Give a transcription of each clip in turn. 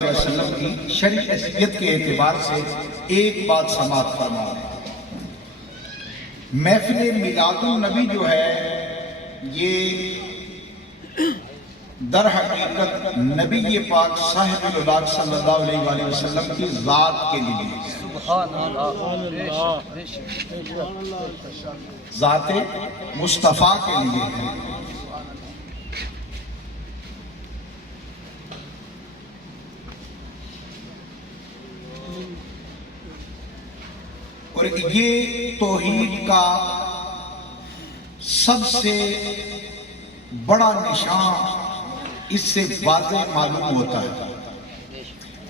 وسلم کی شرعی حیثیت کے اعتبار سے ایک بات سماعت فرما ہے۔ محفل میلاد النبی جو ہے یہ در حقیقت نبی پاک صاحب الولاد صلی اللہ علیہ وآلہ وسلم کی ذات کے لیے ذات مصطفیٰ کے لیے ہے۔ اور یہ توحید کا سب سے بڑا نشان اس سے واضح معلوم ہوتا ہے۔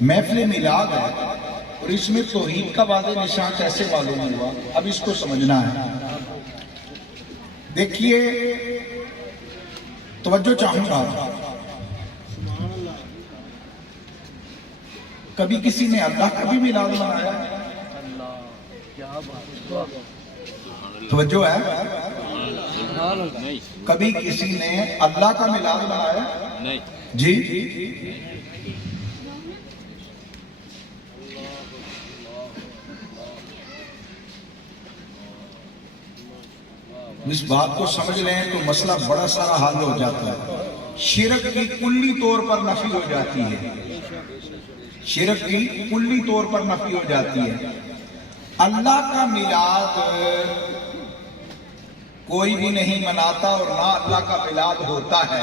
محفل میلاد ہے اور اس میں توحید کا واضح نشان کیسے معلوم ہوا، اب اس کو سمجھنا ہے۔ دیکھیے توجہ چاہوں گا، کبھی کسی نے اللہ کا بھی میلاد منایا؟ توجہ ہے؟ کبھی کسی نے اللہ کا میلاد منایا؟ جی اس بات کو سمجھ لیں تو مسئلہ بڑا سارا حل ہو جاتا ہے۔ شرک کی کلی طور پر نفی ہو جاتی ہے، شرک کی کلی طور پر نفی ہو جاتی ہے۔ اللہ کا میلاد کوئی بھی نہیں مناتا اور نہ اللہ کا میلاد ہوتا ہے،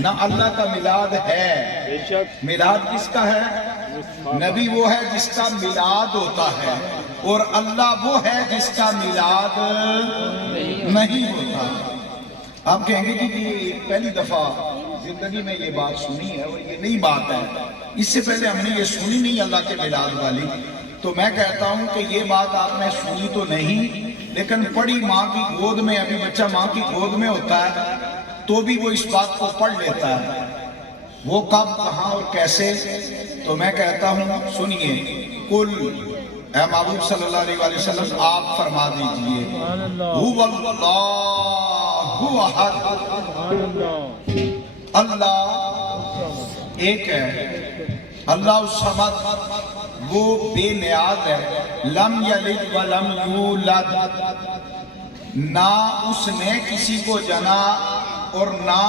نہ اللہ کا میلاد ہے۔ میلاد کس کا ہے؟ نبی وہ ہے جس کا میلاد ہوتا ہے، اور اللہ وہ ہے جس کا میلاد نہیں ہوتا۔ آپ کہیں گے کہ یہ پہلی دفعہ زندگی میں یہ بات سنی ہے اور یہ نئی بات ہے، اس سے پہلے ہم نے یہ سنی نہیں اللہ کے میلاد والی۔ تو میں کہتا ہوں کہ یہ بات آپ نے سنی تو نہیں، لیکن پڑھی ماں کی گود میں، ابھی بچہ ماں کی گود میں ہوتا ہے تو بھی وہ اس بات کو پڑھ لیتا ہے، وہ کب کہاں اور کیسے۔ تو میں کہتا ہوں سنیے، کل اے محبوب صلی اللہ علیہ وآلہ وسلم آپ فرما دیجئے هو اللہ احد، اللہ ایک ہے، اللہ الصمد وہ بے نیاز ہے، لم یلد ولم یولد، نہ اس نے کسی کو جنا اور نہ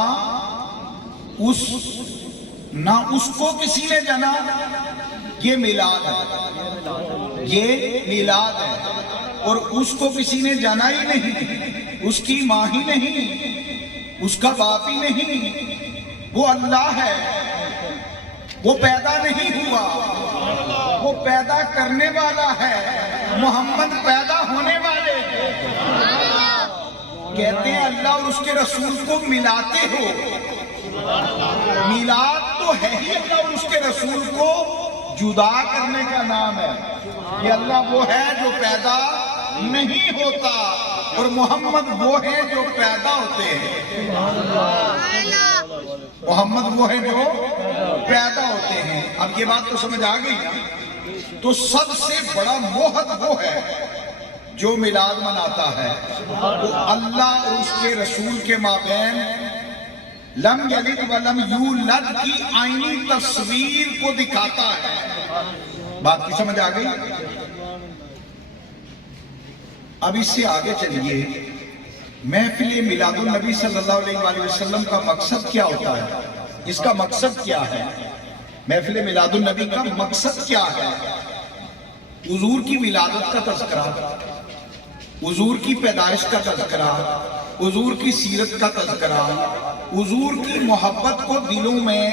اس کو کسی نے جنا۔ یہ میلاد ہے، یہ میلاد ہے، اور اس کو کسی نے جنا ہی نہیں، اس کی ماں ہی نہیں، اس کا باپ ہی نہیں، وہ اللہ ہے، وہ پیدا نہیں ہوا، وہ پیدا کرنے والا ہے۔ محمد پیدا ہونے والے ہیں، کہتے ہیں اللہ اور اس کے رسول کو ملاتے ہو۔ میلاد تو ہے ہی اللہ اور اس کے رسول کو جدا کرنے کا نام ہے۔ یہ اللہ وہ ہے جو پیدا نہیں ہوتا اور محمد وہ ہے جو پیدا ہوتے ہیں۔ محمد وہ ہے جو پیدا ہوتے ہیں۔ اب یہ بات تو سمجھ آ گئی نا؟ تو سب سے بڑا موحد وہ ہے جو میلاد مناتا ہے، وہ اللہ اور اس کے رسول کے مابین لم یلد ولم یولد کی آئینی تصویر کو دکھاتا ہے۔ بات کی سمجھ آ گئی؟ اب اس سے آگے چلیے، محفل میلاد النبی صلی اللہ علیہ وآلہ وسلم کا مقصد کیا ہوتا ہے؟ اس کا مقصد کیا ہے؟ محفل میلاد النبی کا مقصد کیا ہے؟ حضور کی ولادت کا تذکرہ، حضور کی پیدائش کا تذکرہ، حضور کی سیرت کا تذکرہ، حضور کی محبت کو دلوں میں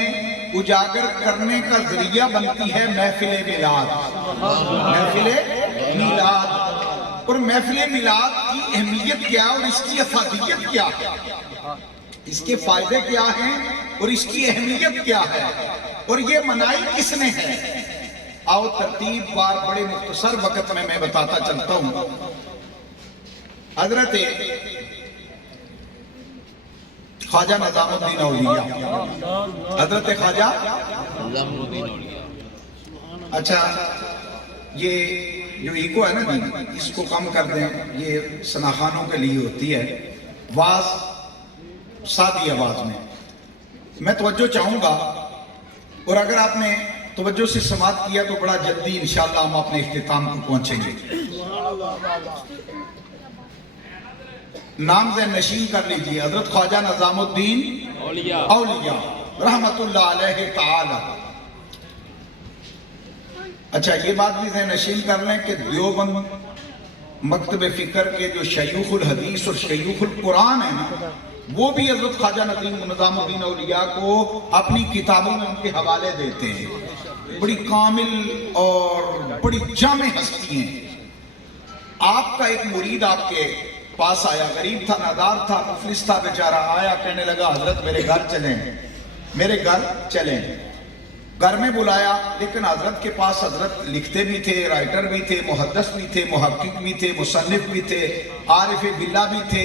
اجاگر کرنے کا ذریعہ بنتی ہے محفل میلاد۔ محفل میلاد اور محفل میلاد کی اہمیت کیا اور اس کی افادیت کیا ہے، اس کے فائدے کیا ہیں اور اس کی اہمیت کیا ہے، اور یہ منائی کس نے ہے؟ آؤ ترتیب بار بڑے مختصر وقت میں بتاتا چلتا ہوں۔ حضرت خواجہ نظام الدین اولیاء، حضرت خواجہ نظام الدین اولیاء، اچھا یہ جو ایگو ہے نا جی، اس کو کم کر دیں، یہ سناخانوں کے لیے ہوتی ہے۔ واز سادی آواز میں میں توجہ چاہوں گا اور اگر آپ نے توجہ سے سماعت کیا تو بڑا جلدی انشاءاللہ ہم اپنے اختتام کو پہنچیں گے. نام ذہن نشین کر لیجئے، حضرت خواجہ نظام الدین اولیاء رحمت اللہ علیہ تعالی. اچھا یہ بات بھی ذہن نشین کر لیں کہ دیوبند مکتب فکر کے جو شیوخ الحدیث اور شیوخ القرآن ہیں نا، وہ بھی حضرت خواجہ نظام الدین اولیاء کو اپنی کتابوں میں ان کے حوالے دیتے ہیں. بڑی کامل اور بڑی جامع ہستی ہیں. آپ کا ایک مرید آپ کے پاس آیا، غریب تھا، نادار تھا، مفلس تھا بیچارہ، آیا کہنے لگا حضرت میرے گھر چلیں، میرے گھر چلیں. گھر میں بلایا، لیکن حضرت کے پاس حضرت لکھتے بھی تھے، رائٹر بھی تھے، محدث بھی تھے، محقق بھی تھے، مصنف بھی تھے، عارف باللہ بھی تھے.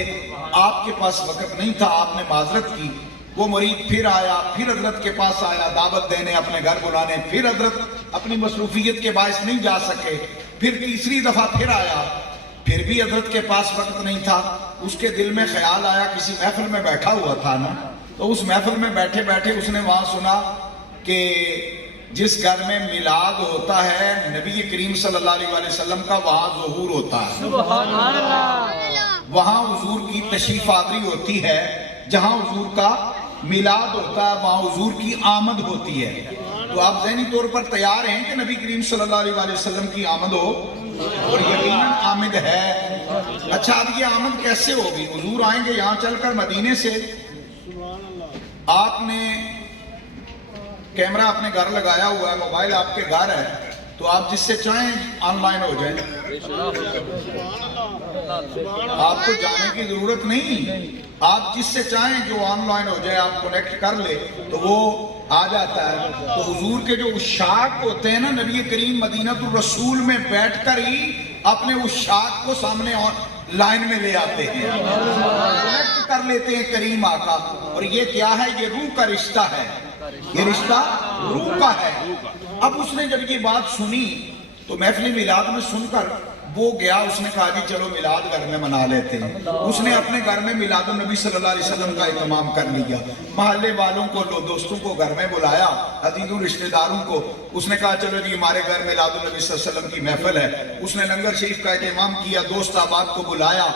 آپ کے پاس وقت نہیں تھا، آپ نے معذرت کی. وہ مرید پھر آیا، پھر حضرت کے پاس آیا دعوت دینے، اپنے گھر بلانے. پھر حضرت اپنی مصروفیت کے باعث نہیں جا سکے. پھر تیسری دفعہ پھر آیا، پھر بھی حضرت کے پاس وقت نہیں تھا. اس کے دل میں خیال آیا، کسی محفل میں بیٹھا ہوا تھا نا، تو اس محفل میں بیٹھے بیٹھے اس نے وہاں سنا کہ جس گھر میں میلاد ہوتا ہے نبی کریم صلی اللہ علیہ وسلم کا وہاں ظہور ہوتا ہے، سبحان اللہ، وہاں حضور کی تشریف آوری ہوتی ہے. جہاں حضور کا میلاد ہوتا ہے وہاں حضور کی آمد ہوتی ہے. تو آپ ذہنی طور پر تیار ہیں کہ نبی کریم صلی اللہ علیہ وسلم کی آمد ہو؟ اور یقیناً آمد ہے. اچھا اب یہ آمد کیسے ہوگی؟ حضور آئیں گے یہاں چل کر مدینے سے. آپ نے کیمرہ اپنے گھر لگایا ہوا ہے، موبائل آپ کے گھر ہے، تو آپ جس سے چاہیں آن لائن ہو جائیں. آپ کو جانے کی ضرورت نہیں، آپ جس سے چاہیں جو آن لائن ہو جائے آپ کنیکٹ کر لے تو وہ آ جاتا ہے. تو حضور کے جو عشاق ہوتے ہیں نا، نبی کریم مدینہ الرسول میں بیٹھ کر ہی اپنے عشاق کو سامنے لائن میں لے آتے ہیں، کنیکٹ کر لیتے ہیں کریم آقا. اور یہ کیا ہے؟ یہ روح کا رشتہ ہے، یہ رشتہ روح کا ہے. اب اس نے جب یہ بات سنی تو محفل میلاد میں سن کر وہ گیا، اس نے کہا جی چلو میلاد گھر میں منا لیتے ہیں. اس نے اپنے گھر میں میلاد النبی صلی اللہ علیہ وسلم کا اہتمام کر لیا. محلے والوں کو، دوستوں کو گھر میں بلایا، عزیزوں رشتہ داروں کو. اس نے کہا چلو جی ہمارے گھر میلاد النبی صلی اللہ علیہ وسلم کی محفل ہے. اس نے لنگر شریف کا اہتمام کیا، دوست احباب کو بلایا،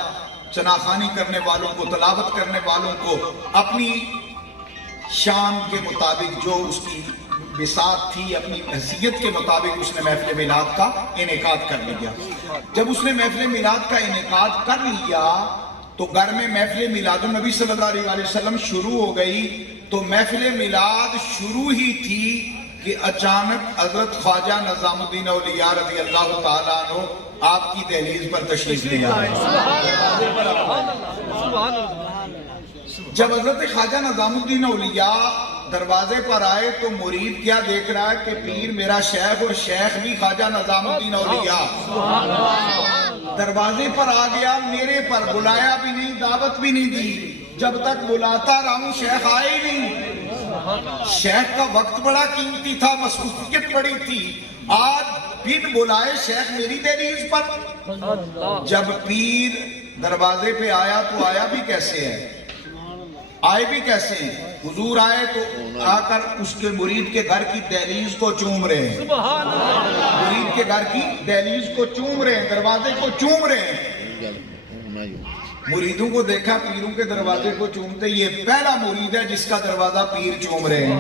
چناخوانی کرنے والوں کو، تلاوت کرنے والوں کو اپنی شان کے مطابق جو اس کی بساط تھی، اپنی حیثیت کے مطابق اس نے محفل میلاد کا انعقاد کر لیا. جب اس نے محفل میلاد کا انعقاد کر لیا تو گھر میں محفل میلاد النبی صلی اللہ علیہ وسلم شروع ہو گئی. تو محفل میلاد شروع ہی تھی کہ اچانک حضرت خواجہ نظام الدین اولیاء رضی اللہ تعالیٰ عنہ آپ کی دہلیز پر تشریف لے آئے. جب حضرت خواجہ نظام الدین اولیاء دروازے پر آئے تو مرید کیا دیکھ رہا ہے کہ پیر میرا شیخ اور شیخ بھی خواجہ نظام الدین اولیاء دروازے پر آ گیا. میرے پر بلایا بھی نہیں، دعوت بھی نہیں دی. جب تک بلاتا رہا ہوں شیخ آئے ہی نہیں. شیخ کا وقت بڑا قیمتی تھا، مصروفیت بڑی تھی. آج بن بلائے شیخ میری دہلیز پر. جب پیر دروازے پہ آیا تو آیا بھی کیسے ہے، آئے بھی کیسے ہیں؟ حضور آئے تو آ کر اس کے مرید کے گھر کی دہلیز کو چوم رہے ہیں. مرید کے گھر کی دہلیز کو چوم رہے ہیں، دروازے کو چوم رہے ہیں. مریدوں کو دیکھا پیروں کے دروازے کو چومتے، یہ پہلا مرید ہے جس کا دروازہ پیر چوم رہے ہیں.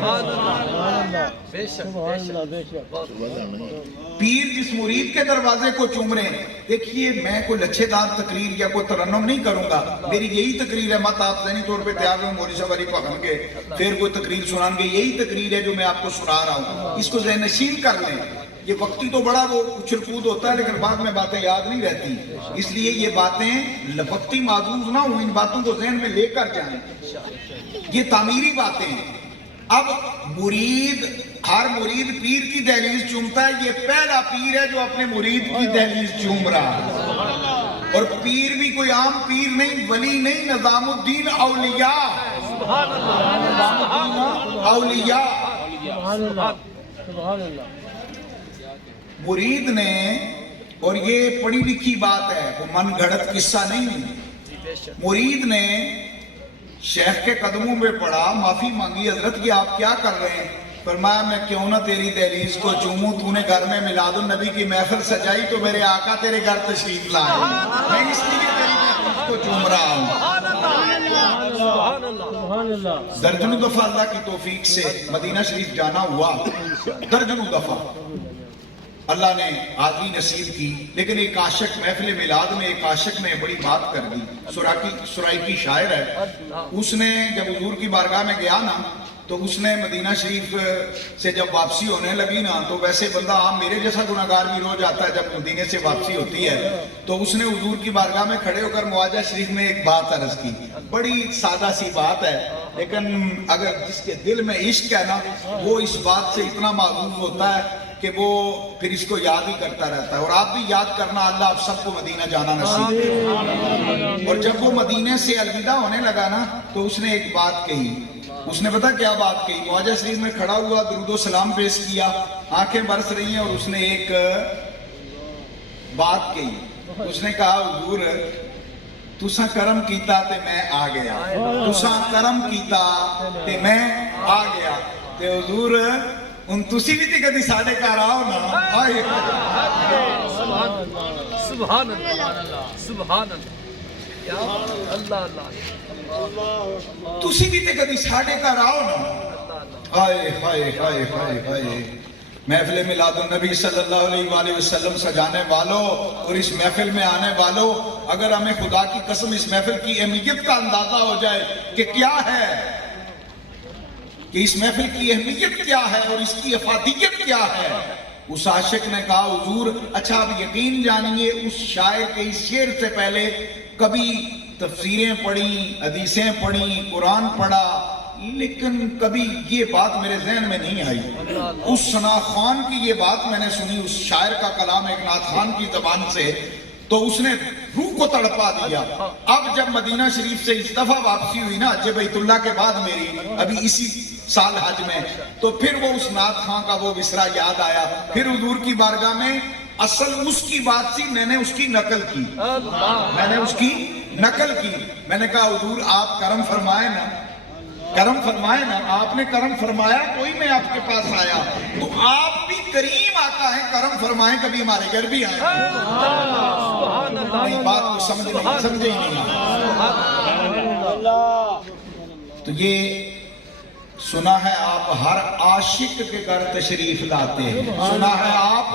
پیر جس مرید کے دروازے کو چوم رہے ہیں. دیکھیے میں کوئی لچھے دار تقریر یا کوئی ترنم نہیں کروں گا، میری یہی تقریر ہے. مت آپ ذہنی طور پہ تیار ہوں مولوی صاحب علی پہن کے پھر کوئی تقریر سنان گے، یہی تقریر ہے جو میں آپ کو سنا رہا ہوں. اس کو ذہن نشین کر لیں. یہ وقتی تو بڑا وہ اچھل کود ہوتا ہے لیکن بعد میں باتیں یاد نہیں رہتی، اس لیے یہ باتیں وقتی معذوز نہ ہوں، ان باتوں کو ذہن میں لے کر جائیں. یہ تعمیری باتیں ہیں. اب مرید، ہر مرید پیر کی دہلیز چومتا ہے. یہ پہلا پیر ہے جو اپنے مرید کی دہلیز چوم رہا ہے. اور پیر بھی کوئی عام پیر نہیں، ولی نہیں، نظام الدین اولیاء. اولیاء مرید نے، اور یہ پڑھی لکھی بات ہے، وہ من گھڑت قصہ نہیں. مرید نے شیخ کے قدموں میں پڑا، معافی مانگی، حضرت یہ آپ کیا کر رہے ہیں؟ فرمایا میں کیوں نہ تیری دہلیز کو چوموں، تو نے گھر میں میلاد النبی کی محفل سجائی تو میرے آقا تیرے گھر تشریف لائے، میں اس لیے تیری دہلیز کو چوم رہا ہوں۔ درجنوں دفعہ اللہ کی توفیق سے مدینہ شریف جانا ہوا، درجنوں دفعہ اللہ نے حاضری نصیب کی، لیکن ایک عاشق محفل میلاد میں ایک عاشق نے بڑی بات کر دی۔ سرائکی شاعر ہے، اس نے جب حضور کی بارگاہ میں گیا نا تو اس نے مدینہ شریف سے جب واپسی ہونے لگی نا تو ویسے بندہ عام میرے جیسا گناہگار بھی رو جاتا ہے جب مدینے سے واپسی ہوتی ہے، تو اس نے حضور کی بارگاہ میں کھڑے ہو کر مواجہ شریف میں ایک بات عرض کی، بڑی سادہ سی بات ہے لیکن اگر جس کے دل میں عشق ہے نا وہ اس بات سے اتنا معذور ہوتا ہے کہ وہ پھر اس کو یاد ہی کرتا رہتا ہے۔ اور آپ بھی یاد کرنا، اللہ آپ سب کو مدینہ جانا نصیب کرے۔ اور جب وہ مدینے سے الوداع ہونے لگا نا تو اس نے ایک بات کہی، اس نے پتا کیا بات کہی؟ مواجہ شریف میں کھڑا ہوا، درود و سلام پیش کیا، آنکھیں برس رہی ہیں، اور اس نے ایک بات کہی، اس نے کہا حضور تساں کرم کیتا تے میں آ گیا، تساں کرم کیتا تے میں آ گیا، تے حضور ان تسی بھی تے کدی ساڑھے گھر آؤ نا، سبحان اللہ سبحان اللہ یا اللہ اللہ، تسی بھی تے کدی ساڑھے گھر آؤ نا۔ ہائے ہائے ہائے ہائے ہائے، محفل میلاد النبی صلی اللہ علیہ وآلہ وسلم سجانے والوں اور اس محفل میں آنے والوں، اگر ہمیں خدا کی قسم اس محفل کی اہمیت کا اندازہ ہو جائے کہ کیا ہے، کہ اس محفل کی اہمیت کیا ہے اور اس کی افادیت کیا ہے، اس عاشق نے کہا حضور اچھا آپ یقین جانیے اس شاعر کے اس شعر سے پہلے کبھی تفسیریں پڑھی، حدیثیں پڑھی، قرآن پڑھا، لیکن کبھی یہ بات میرے ذہن میں نہیں آئی۔ اس ثنا خان کی یہ بات میں نے سنی، اس شاعر کا کلام ایک نعت خان کی زبان سے، تو اس نے روح کو تڑپا دیا۔ اب جب مدینہ شریف سے اس دفعہ واپسی ہوئی نا حج بیت اللہ کے بعد میری، ابھی اسی سال حج میں، تو پھر وہ اس نعت خان کا وہ وسرا یاد آیا، پھر حضور کی بارگاہ میں اصل اس کی بات سی، میں نے اس کی نقل کی، میں نے کہا حضور آپ کرم فرمائے نا، آپ نے کرم فرمایا کوئی میں آپ کے پاس آیا، تو آپ بھی کریم آقا ہیں، کرم فرمائیں کبھی ہمارے گھر بھی آئے۔ نہیں بات کو سمجھے ہی نہیں۔ تو یہ سنا ہے آپ ہر عاشق کے گھر تشریف لاتے ہیں، سنا ہے آپ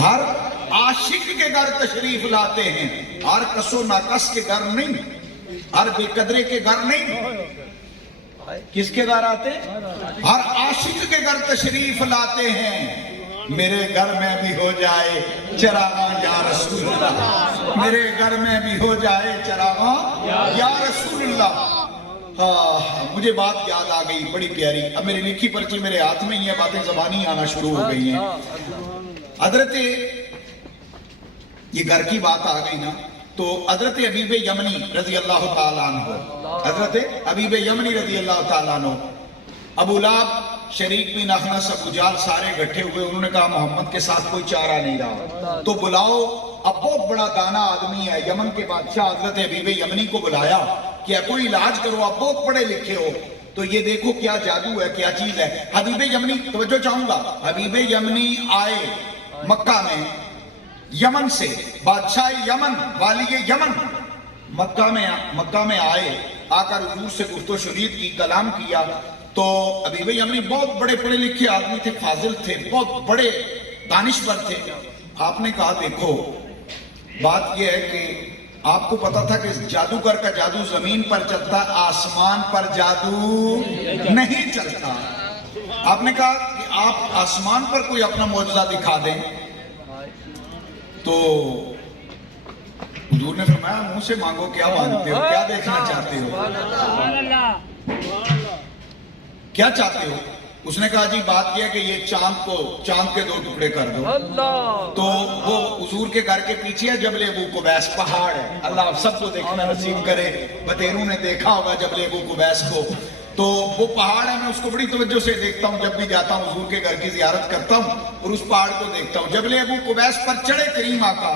ہر عاشق کے گھر تشریف لاتے ہیں، ہر کس و ناکس کے گھر نہیں، ہر بے قدرے کے گھر نہیں، کس کے گھر آتے؟ ہر عاشق کے گھر تشریف لاتے ہیں، میرے گھر میں بھی ہو جائے چراغاں یا رسول اللہ، میرے گھر میں بھی ہو جائے چراغاں یا رسول اللہ۔ مجھے بات یاد آ گئی بڑی پیاری، اب میری لکھی پرچی میرے ہاتھ میں ہی ہے، باتیں زبانی آنا شروع ہو گئی ہیں۔ حضرت یہ گھر کی بات آ گئی نا تو حضرت حبیب یمنی رضی اللہ تعالیٰ عنہ، حضرت حبیب یمنی رضی اللہ تعالیٰ عنہ، ابو لہب، شریک بن اخنس، ابو جہل سارے گٹھے ہوئے، انہوں نے کہا محمد کے ساتھ کوئی چارہ نہیں رہا تو بلاؤ، اب بہت بڑا دانا آدمی ہے، یمن کے بادشاہ حضرت حبیب یمنی کو بلایا کہ کوئی علاج کرو، آپ بہت پڑھے لکھے ہو، تو یہ دیکھو کیا جادو ہے، کیا چیز ہے۔ حبیب یمنی، توجہ چاہوں گا، حبیب یمنی آئے مکہ میں، یمن سے، بادشاہ یمن، والی یمن، مکہ میں آئے، آ کر حضور سے گفت و شنید کی، کلام کیا، تو حبیب یمنی بہت بڑے پڑھے لکھے آدمی تھے، فاضل تھے، بہت بڑے دانشور تھے۔ آپ نے کہا دیکھو بات یہ ہے کہ آپ کو پتا تھا کہ جادوگر کا جادو زمین پر چلتا، آسمان پر جادو نہیں چلتا۔ آپ نے کہا کہ آپ آسمان پر کوئی اپنا معجزہ دکھا دیں، تو حضور نے فرمایا منہ سے مانگو، کیا مانگتے ہو، کیا دیکھنا چاہتے ہو، کیا چاہتے ہو؟ اس نے کہا جی بات یہ ہے کہ یہ چاند کے 2 ٹکڑے کر دو۔ تو وہ حضور کے گھر کے پیچھے ہے جبل ابو قبیس، پہاڑ ہے، اللہ آپ سب کو دیکھنا نصیب کرے، بطیروں نے دیکھا ہوگا جبل ابو قبیس کو، تو وہ پہاڑ ہے، میں اس کو بڑی توجہ سے دیکھتا ہوں، جب بھی جاتا ہوں حضور کے گھر کی زیارت کرتا ہوں اور اس پہاڑ کو دیکھتا ہوں۔ جبل ابو قبیس پر چڑھے کریم آقا،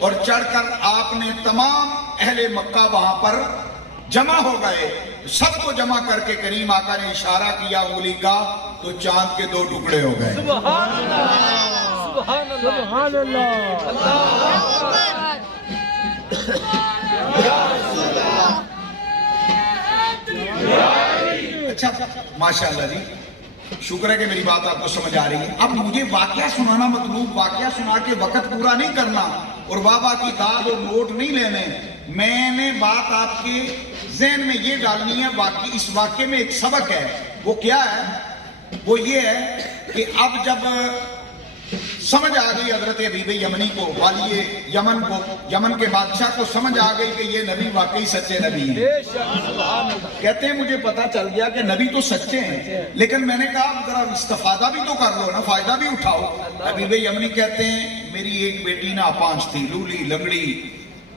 اور چڑھ کر آپ نے تمام اہل مکہ وہاں پر جمع ہو گئے، سب کو جمع کر کے کریم آقا نے اشارہ کیا انگلی کا، تو چاند کے 2 ٹکڑے ہو گئے. سبحان اللہ سبحان اللہ سبحان اللہ. اچھا ماشاءاللہ جی، شکر ہے کہ میری بات آپ کو سمجھ آ رہی ہے. اب مجھے واقعہ سنانا مطلوب، واقعہ سنا کے وقت پورا نہیں کرنا اور بابا کی داد اور نوٹ نہیں لینے. میں نے بات آپ کے ذہن میں یہ ڈالنی ہے، باقی اس واقعے میں ایک سبق ہے. وہ کیا ہے؟ وہ یہ ہے کہ اب جب سمجھ آ گئی حضرت حبیب یمنی کو، والی یمن کو، یمن کے بادشاہ کو سمجھ آ گئی کہ یہ نبی واقعی سچے نبی ہیں. بے شک سبحان اللہ. کہتے ہیں مجھے پتا چل گیا کہ نبی تو سچے ہیں، لیکن میں نے کہا ذرا استفادہ بھی تو کر لو نا، فائدہ بھی اٹھاؤ. حبیب یمنی کہتے ہیں میری ایک بیٹی نا اپانج تھی، لولی لنگڑی،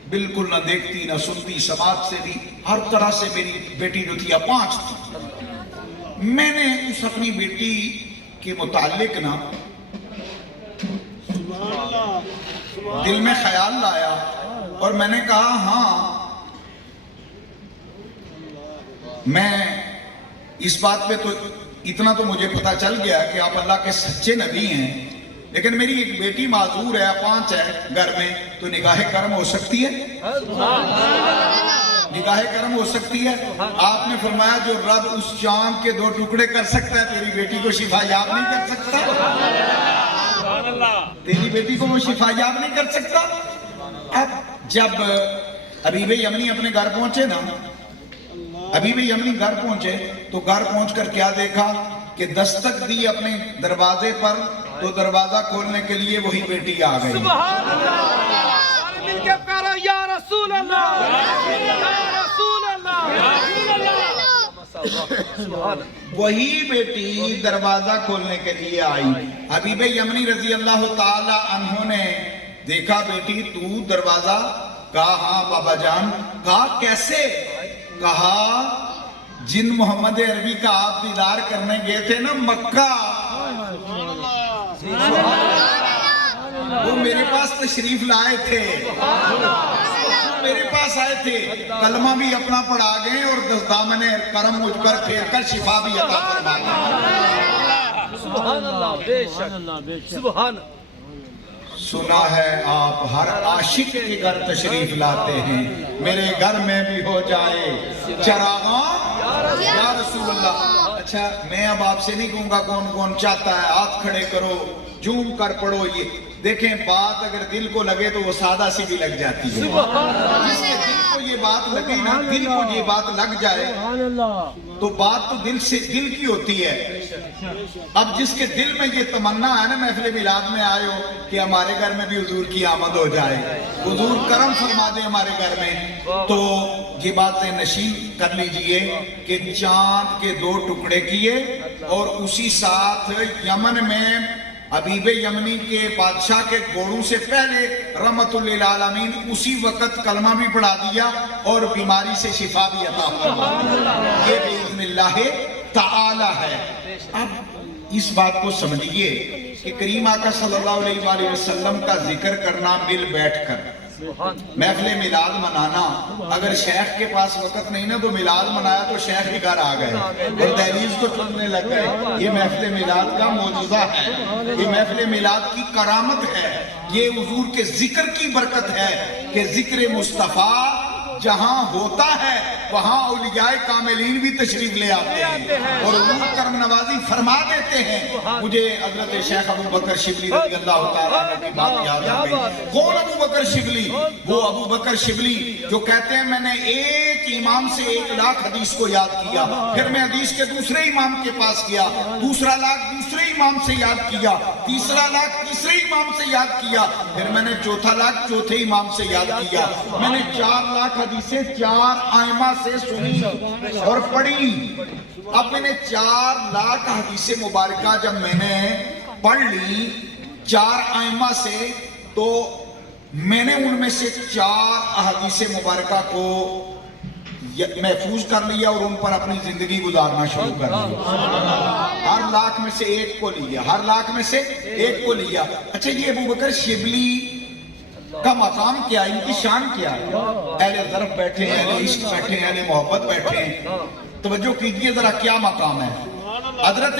بالکل نہ دیکھتی نہ سنتی، سماج سے بھی ہر طرح سے میری بیٹی جو تھی اپانج تھی. میں نے اس اپنی بیٹی کے متعلق نا دل میں خیال لایا اور میں نے کہا ہاں میں اس بات پہ تو اتنا تو مجھے پتا چل گیا کہ آپ اللہ کے سچے نبی ہیں، لیکن میری ایک بیٹی معذور ہے، 5 ہے گھر میں، تو نگاہ کرم ہو سکتی ہے؟ نگاہ کرم ہو سکتی ہے؟ آپ نے فرمایا جو رب اس چاند کے 2 ٹکڑے کر سکتا ہے تیری بیٹی کو شفا یاب نہیں کر سکتا؟ تیری بیٹی کو وہ شفا یاب نہیں کر سکتا؟ اب جب حبیب یمنی اپنے گھر پہنچے نا، حبیب یمنی گھر پہنچے تو گھر پہنچ کر کیا دیکھا کہ دستک دی اپنے دروازے پر، تو دروازہ کھولنے کے لیے وہی بیٹی آ گئی. سبحان اللہ. مل کے کہو یا رسول اللہ یا رسول اللہ. وہی بیٹی دروازہ کھولنے کے لیے آئی. حبیب یمنی رضی اللہ تعالی عنہ نے دیکھا بیٹی تو دروازہ، کہا ہاں بابا جان. کہا کیسے؟ کہا جن محمد عربی کا آپ دیدار کرنے گئے تھے نا مکہ، وہ میرے پاس تشریف لائے تھے، میرے پاس آئے تھے، کلمہ بھی اپنا پڑھا گئے اور دامن کرم مجھ پر پھیر کر شفا بھی عطا فرما گئے. سبحان اللہ. بے شک سبحان. سنا ہے آپ ہر عاشق کے گھر تشریف لاتے ہیں، میرے گھر میں بھی ہو جائے چراغاں یا رسول اللہ. اچھا میں اب آپ سے نہیں کہوں گا کون کون چاہتا ہے ہاتھ کھڑے کرو، جھوم کر پڑھو. یہ دیکھیں بات اگر دل کو لگے تو وہ سادہ سی بھی لگ جاتی ہے. جس کے دل کو یہ بات لگے نا، دل کو یہ بات لگ جائے تو بات تو دل سے دل کی ہوتی ہے. اب جس کے دل میں یہ تمنا ہے نا محفل میلاد میں آئے ہو کہ ہمارے گھر میں بھی حضور کی آمد ہو جائے، حضور کرم فرما دے ہمارے گھر میں، تو یہ باتیں نشین کر لیجئے کہ چاند کے 2 ٹکڑے کیے اور اسی ساتھ یمن میں حبیب یمنی کے بادشاہ کے گھوڑوں سے پہلے رحمت للعالمین اسی وقت کلمہ بھی پڑھا دیا اور بیماری سے شفا بھی عطا فرما. یہ باذن اللہ تعالی ہے. اب اس بات کو سمجھیے کہ کریم آقا صلی اللہ علیہ وآلہ وسلم کا ذکر کرنا مل بیٹھ کر، محفل میلاد منانا. اگر شیخ کے پاس وقت نہیں نا تو میلاد منایا تو شیخ ہی گھر آ گئے اور دہلیز کو چلنے لگ گئے. یہ محفل میلاد کا معجزہ ہے، یہ محفل میلاد کی کرامت ہے، یہ حضور کے ذکر کی برکت ہے کہ ذکر مصطفیٰ جہاں ہوتا ہے وہاں اولیاء کاملین بھی تشریف لے آتے ہیں اور حضور کرم نوازی فرما دیتے ہیں. مجھے حضرت شیخ ابو بکر شبلی رضی اللہ تعالیٰ عنہ کی بات یاد آ گئی. کون ابو بکر شبلی؟ وہ ابو بکر شبلی جو کہتے ہیں میں نے ایک امام سے 1,00,000 حدیث کو یاد کیا، پھر میں حدیث کے دوسرے امام کے پاس گیا، دوسرا لاکھ دوسرے امام سے یاد کیا، تیسرا لاکھ تیسرے امام سے یاد کیا، پھر میں نے چوتھا لاکھ چوتھے امام سے یاد کیا. میں نے 4 لاکھ حدیثیں 4 ائمہ سے سنی اور پڑھی. اب میں نے 4 لاکھ حدیث مبارکہ جب میں نے پڑھ لی 4 ائمہ سے، تو میں نے ان میں سے 4 احادیث مبارکہ کو محفوظ کر لیا اور ان پر اپنی زندگی گزارنا شروع کر دیا. ہر لاکھ میں سے 1 کو لیا، ہر لاکھ میں سے 1 کو لیا. اچھا یہ ابو بکر شبلی کا مقام کیا، ان کی شان کیا ہے؟ اہل ظرف بیٹھے ہیں، اہل عشق بیٹھے ہیں، اہل محبت بیٹھے ہیں. توجہ کیجئے ذرا کیا مقام ہے. حضرت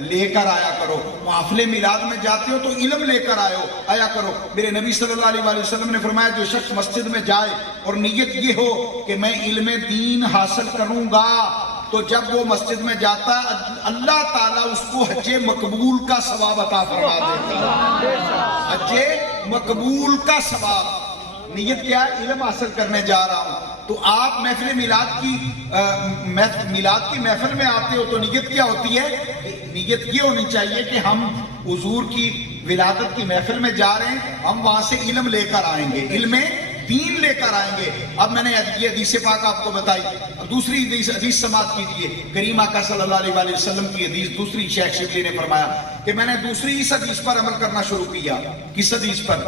لے کر آیا کرو. محفل میلاد میں جاتے ہو تو علم لے کر آیا کرو. میرے نبی صلی اللہ علیہ وسلم نے فرمایا جو شخص مسجد میں جائے اور نیت یہ ہو کہ میں علم دین حاصل کروں گا تو جب وہ مسجد میں جاتا ہے اللہ تعالیٰ اس کو حج مقبول کا ثواب عطا فرما دیتا ہے. حج مقبول کا ثواب. نیت کیا ہے؟ علم حاصل کرنے جا رہا ہوں. تو آپ محفل میلاد کی محفل میں آتے ہو تو نیت کیا ہوتی ہے؟ نیت یہ ہونی چاہیے کہ ہم حضور کی ولادت کی محفل میں جا رہے ہیں, ہم وہاں سے علم لے کر آئیں گے, علم دین لے کر آئیں گے. اب میں نے یہ حدیث پاک آپ کو بتائی. اب دوسری حدیث سماعت کیجیے. کریم آقا صلی اللہ علیہ وسلم کی حدیث دوسری. شیخ شبلی نے فرمایا کہ میں نے دوسری اس حدیث پر عمل کرنا شروع کیا. کس حدیث پر؟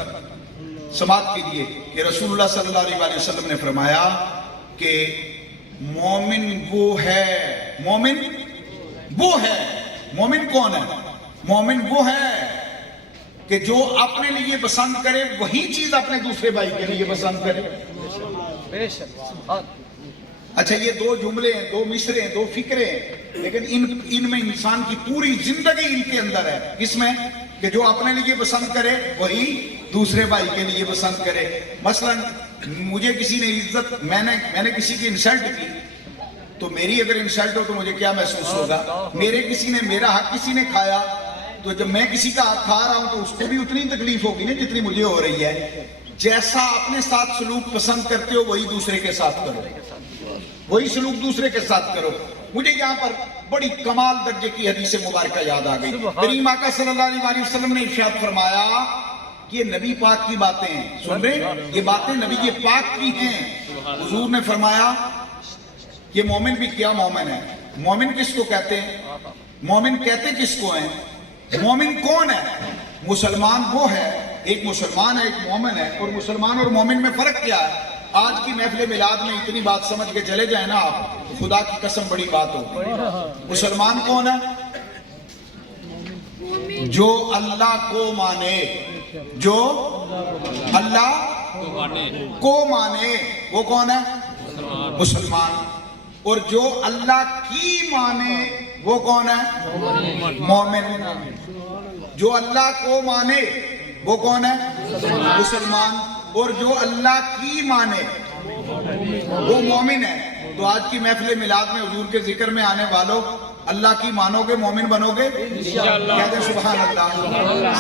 سماعت کیجیے کہ رسول اللہ صلی اللہ علیہ وسلم نے فرمایا کہ مومن وہ ہے. مومن وہ ہے. مومن کون ہے؟ مومن وہ ہے کہ جو اپنے لیے پسند کرے وہی چیز اپنے دوسرے بھائی کے لیے پسند کرے. اچھا یہ دو جملے ہیں, دو مصرے ہیں, دو فکرے ہیں, لیکن ان میں انسان کی پوری زندگی ان کے اندر ہے. کس میں؟ کہ جو اپنے لیے پسند کرے وہی دوسرے بھائی کے لیے پسند کرے. مثلا مجھے کسی نے عزت, میں نے کسی کی انسلٹ کی تو میری اگر انسلٹ ہو تو مجھے کیا محسوس ہوگا؟ میرا حق کسی نے کھایا تو جب میں کسی کا حق کھا رہا ہوں تو اس کو بھی اتنی تکلیف ہوگی نا جتنی مجھے ہو رہی ہے. جیسا اپنے ساتھ سلوک پسند کرتے ہو وہی دوسرے کے ساتھ کرو, وہی سلوک دوسرے کے ساتھ کرو. مجھے یہاں پر بڑی کمال درجے کی حدیث مبارکہ یاد آ گئی. کریم آقا صلی اللہ علیہ وسلم نے ارشاد فرمایا کہ یہ نبی پاک کی باتیں ہیں. سن رہے؟ یہ باتیں نبی پاک کی ہیں. حضور نے فرمایا یہ مومن بھی کیا مومن ہے. مومن کس کو کہتے ہیں؟ مومن کہتے کس کو ہیں؟ مومن کون ہے؟ مسلمان وہ ہے, ایک مسلمان ہے ایک مومن ہے. اور مسلمان اور مومن میں فرق کیا ہے؟ آج کی محفل میلاد میں اتنی بات سمجھ کے چلے جائیں نا آپ, خدا کی قسم بڑی بات ہوگی. مسلمان کون ہے؟ جو اللہ کو مانے, جو اللہ کو مانے وہ کون ہے؟ مسلمان. اور جو اللہ کی مانے وہ کون ہے؟ مومن. جو اللہ کو مانے وہ کون ہے؟ مسلمان. اور جو اللہ کی مانے وہ مومن ہے. تو آج کی محفل میلاد میں حضور کے ذکر میں آنے والوں اللہ کی مانو گے, مومن بنو گے کہتے ہیں سبحان اللہ.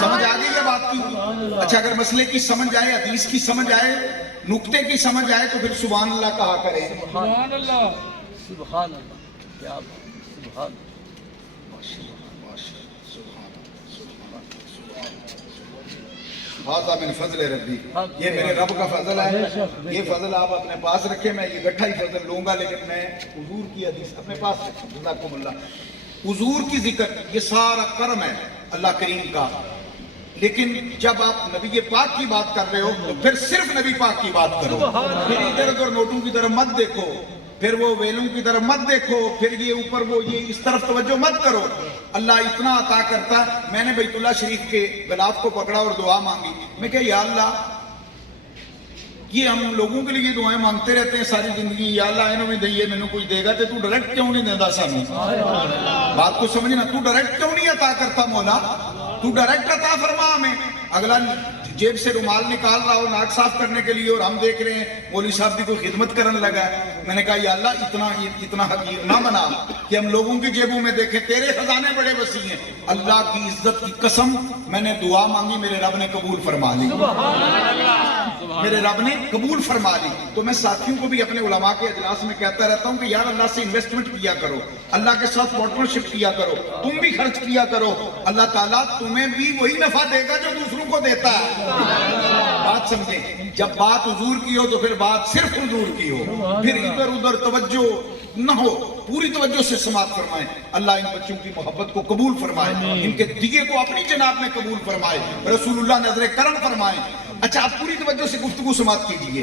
سمجھ آ گئی یہ بات کی؟ اچھا اگر مسئلے کی سمجھ آئے, حدیث کی سمجھ آئے, نقطے کی سمجھ آئے تو پھر سبحان اللہ کہا کریں. سبحان اللہ, سبحان اللہ. کیا سبحان اللہ. حاذا من فضل ربی, یہ میرے رب کا فضل ہے. یہ فضل آپ اپنے پاس رکھیں. میں یہ گٹھا ہی فضل لوں گا لیکن میں حضور کی حدیث اپنے پاس رکھوں. جزاکم اللہ. حضور کی ذکر یہ سارا کرم ہے اللہ کریم کا. لیکن جب آپ نبی پاک کی بات کر رہے ہو تو پھر صرف نبی پاک کی بات کرو. پھر ادھر ادھر نوٹوں کی طرف مت دیکھو, پھر وہ ویلوں کی طرف مت دیکھو, پھر یہ اوپر وہ یہ اس طرف توجہ مت کرو. اللہ اتنا عطا کرتا ہے. میں نے بیت اللہ شریف کے غلاف کو پکڑا اور دعا مانگی. میں کہا یا اللہ, یہ ہم لوگوں کے لیے دعائیں مانگتے رہتے ہیں ساری زندگی, یا اللہ انہوں میں دئیے میں نے کوئی دے گا تو ڈائریکٹ کیوں نہیں دیتا سامنے؟ بات کو سمجھنا, تو ڈائریکٹ کیوں نہیں عطا کرتا مولا؟ تو ڈائریکٹ عطا فرما ہمیں. اگلا جیب سے رومال نکال رہا ہو ناک صاف کرنے کے لیے اور ہم دیکھ رہے ہیں مولوی صاحب بھی کوئی خدمت کرنے لگا ہے. میں نے کہا یا اللہ اتنا حقیر نہ بنا کہ ہم لوگوں کی جیبوں میں دیکھیں, تیرے خزانے بڑے وسیع ہیں. اللہ کی عزت کی قسم میں نے دعا مانگی, میرے رب نے قبول فرما لی. میرے رب نے قبول فرما لی. تو میں ساتھیوں کو بھی اپنے علماء کے اجلاس میں کہتا رہتا ہوں کہ یار اللہ سے انویسٹمنٹ کیا کرو, اللہ کے ساتھ پارٹنرشپ کیا کرو, تم بھی خرچ کیا کرو. اللہ تعالیٰ تمہیں بھی وہی نفع دے گا جو دوسروں کو دیتا ہے. بات سمجھیں, جب بات حضور کی ہو تو پھر بات صرف حضور کی ہو, پھر ادھر ادھر توجہ نہ ہو. پوری توجہ سے سماعت فرمائیں. اللہ ان بچوں کی محبت کو قبول فرمائے, ان کے دیے کو اپنی جناب میں قبول فرمائے, رسول اللہ نظر کرم فرمائے. اچھا آپ پوری توجہ سے گفتگو سماعت کیجئے.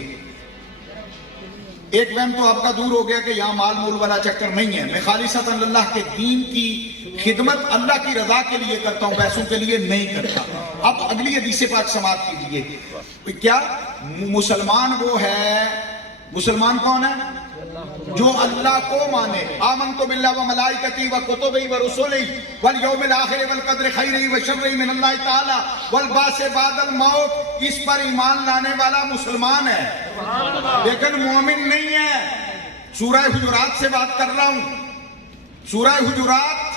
ایک وہم تو آپ کا دور ہو گیا کہ یہاں مال مول والا چکر نہیں ہے. میں خالصتاً اللہ کے دین کی خدمت اللہ کی رضا کے لیے کرتا ہوں, پیسوں کے لیے نہیں کرتا. اب اگلی حدیث پاک سماعت کیجئے. کیا مسلمان وہ ہے؟ مسلمان کون ہے؟ جو اللہ کو مانے، آمنت باللہ و ملائکتی و کتبی و رسلی والیوم الآخر والقدر خیری و شرری من اللہ تعالی والبعث بعد الموت، اس پر ایمان لانے والا مسلمان ہے، لیکن مومن نہیں ہے۔ سورہ حجرات سے بات کر رہا ہوں، سورہ حجرات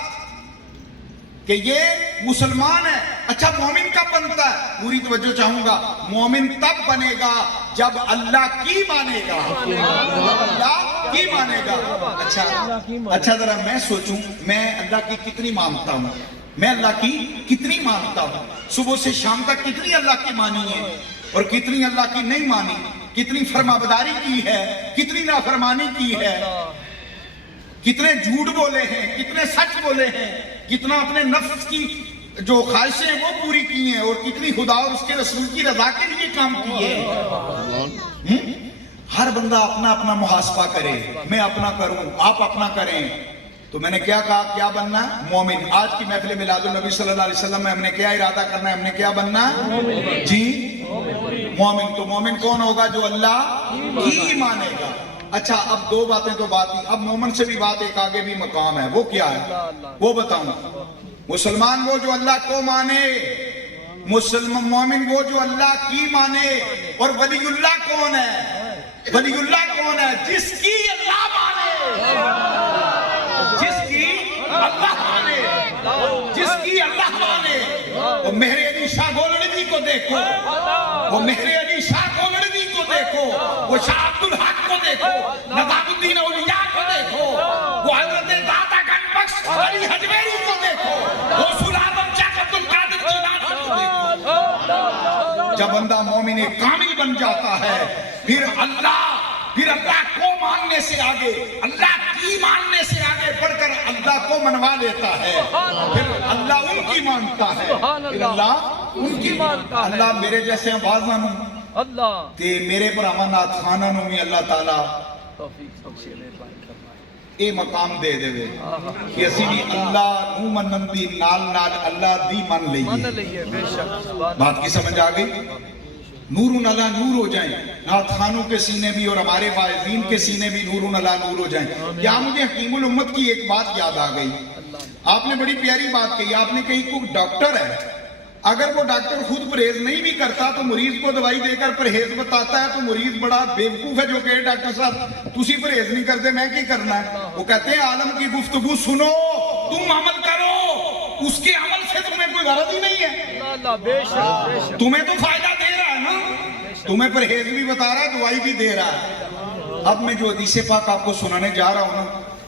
کہ یہ مسلمان ہے۔ اچھا مومن کب بنتا ہے؟ پوری توجہ چاہوں گا، مومن تب بنے گا جب اللہ کی مانے گا، اللہ کی مانے گا۔ اچھا ذرا میں سوچوں، میں اللہ کی کتنی مانتا ہوں، میں اللہ کی کتنی مانتا ہوں، صبح سے شام تک کتنی اللہ کی مانی ہے اور کتنی اللہ کی نہیں مانی، کتنی فرمانبرداری کی ہے، کتنی نافرمانی کی ہے، کتنے جھوٹ بولے ہیں، کتنے سچ بولے ہیں، کتنا اپنے نفس کی جو خواہشیں ہیں وہ پوری کی ہیں، اور کتنی خدا اور اس کے رسول کی رضا کے لیے کام کیے ہیں۔ ہر بندہ اپنا اپنا محاسبہ کرے، میں اپنا کروں، آپ اپنا کریں۔ تو میں نے کیا کہا، کیا بننا ہے؟ مومن۔ آج کی محفل میلاد النبی صلی اللہ علیہ وسلم میں ہم نے کیا ارادہ کرنا ہے، ہم نے کیا بننا ہے جی؟ مومن۔ تو مومن کون ہوگا؟ جو اللہ کی مانے گا۔ اچھا اب دو باتیں تو بات ہی، اب مومن سے بھی بات ایک آگے بھی مقام ہے، وہ کیا ہے وہ بتاؤں۔ مسلمان وہ جو اللہ کو مانے، مسلمان مومن وہ جو اللہ کی مانے، اور ولی اللہ کون ہے؟ ولی اللہ کون ہے؟ جس کی اللہ مانے، جس کی اللہ مانے، جس کی اللہ مانے۔ وہ مہر علی شاہ گولڑوی کو دیکھو، وہ مہر علی شاہ گولڑوی کو دیکھو، وہ شاہ عبد الحق کو دیکھو، نظام الدین اولیاء کو دیکھو، وہ حضرت داتا گنج بخش علی حجویری کو دیکھو، غوث اعظم شیخ عبد القادر جیلانی کو دیکھو۔ جب بندہ مومن کامل بن جاتا ہے، پھر اللہ کو ماننے سے آگے، اللہ کی ماننے سے آگے بڑھ کر اللہ کو منوا لیتا ہے، پھر اللہ ان کی مانتا ہے، پھر اللہ ان کی مانتا ہے۔ اللہ میرے جیسے آواز نہ اللہ تے میرے پر امانات خانہ نو بھی اللہ تعالیٰ توفیق بخشے اے مقام دے دے وے کہ اسی بھی اللہ نو منن دی نال نال اللہ دی من لئیے۔ بے شک بات کی سمجھ آ گئی؟ نور علی نور ہو جائیں، نعت خانوں کے سینے بھی اور ہمارے واعظین کے سینے بھی نور علی نور ہو جائیں۔ کیا مجھے حکیم الامت کی ایک بات یاد آ گئی، آپ نے بڑی پیاری بات کہی، آپ نے کہی کوئی ڈاکٹر ہے، اگر وہ ڈاکٹر خود پرہیز نہیں بھی کرتا تو مریض کو دوائی دے کر پرہیز بتاتا ہے، تو مریض بڑا بیوقوف ہے جو کہ ڈاکٹر صاحب تسی پرہیز نہیں کرتے، میں کی کرنا ہے؟ وہ کہتے ہیں عالم کی گفتگو سنو، تم عمل کرو، اس کے عمل سے تمہیں کوئی غرض ہی نہیں ہے، اللہ بے شک بے شک تمہیں تو فائدہ دے رہا ہے نا، تمہیں پرہیز بھی بتا رہا ہے، دوائی بھی دے رہا ہے۔ اب میں جو حدیث پاک آپ کو سنانے جا رہا ہوں نا،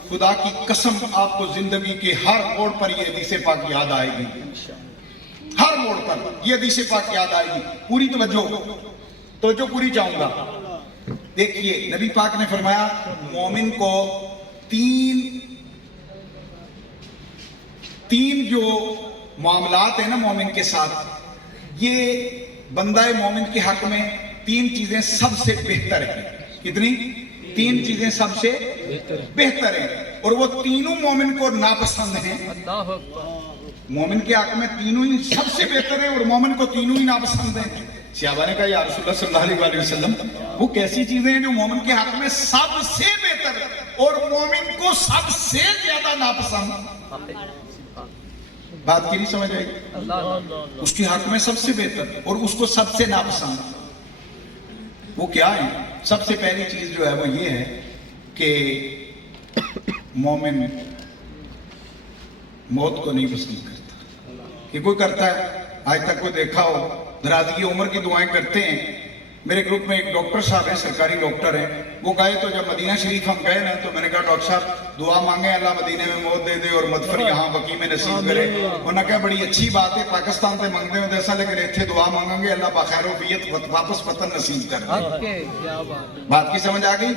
خدا کی قسم آپ کو زندگی کے ہر موڑ پر یہ حدیث پاک یاد آئے گی، ہر موڑ پر یہ حدیث پاک یاد آئے گی۔ پوری توجہ پوری چاہوں گا۔ دیکھیے نبی پاک نے فرمایا مومن کو تین جو معاملات ہیں نا مومن کے ساتھ، یہ بندہ مومن کے حق میں تین چیزیں سب سے بہتر ہیں۔ کتنی؟ تین چیزیں سب سے بہتر ہیں، اور وہ تینوں مومن کو ناپسند ہیں۔ اللہ اکبر۔ مومن کے حق میں تینوں ہی سب سے بہتر ہیں اور مومن کو تینوں ہی ناپسند ہیں۔ صحابہ نے کہا یا رسول اللہ صلی اللہ علیہ وسلم، وہ کیسی چیزیں ہیں جو مومن کے حق میں سب سے بہتر اور مومن کو سب سے زیادہ ناپسند؟ بات کی نہیں سمجھ آئی؟ اس کے حق میں سب سے بہتر اور اس کو سب سے ناپسند وہ کیا ہے؟ سب سے پہلی چیز جو ہے وہ یہ ہے کہ مومن موت کو نہیں پسند کرتا۔ کہ کوئی کرتا ہے؟ آج تک کوئی دیکھا ہو؟ درازی عمر کی دعائیں کرتے ہیں۔ میرے گروپ میں ایک ڈاکٹر صاحب ہیں، سرکاری ڈاکٹر ہیں، وہ گئے تو جب مدینہ شریف ہم گئے نا تو میں نے کہا ڈاکٹر صاحب دعا مانگیں اللہ مدینہ میں موت دے دے اور مدفر یہاں بقی میں نصیب کرے۔ انہوں نے کہا بڑی اچھی بات ہے، پاکستان سے مانگتے ہوں ایسا، لیکن اتنے دعا مانگیں گے اللہ بخیر و بیت واپس وطن نصیب کر دے۔ بات کی سمجھ آ گئی؟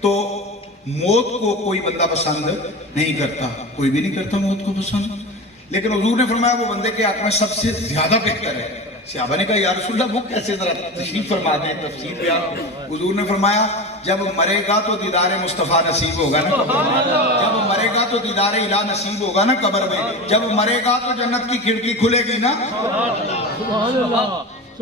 تو موت کو کوئی بندہ پسند نہیں کرتا، کوئی بھی نہیں کرتا موت کو پسند، لیکن حضور نے فرمایا وہ بندے کے حق میں سب سے زیادہ بہتر ہے۔ صحابہ نے کہا یا رسول اللہ وہ کیسے، ذرا تشریف فرما دیں، تفصیل بیان۔ حضور نے فرمایا جب مرے گا تو دیدار مصطفیٰ نصیب ہوگا نا قبر میں، جب مرے گا تو دیدار الہ نصیب ہوگا نا قبر میں، جب مرے گا تو جنت کی کھڑکی کھلے گی نا۔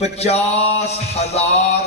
50,000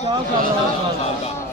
50,000।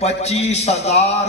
25,000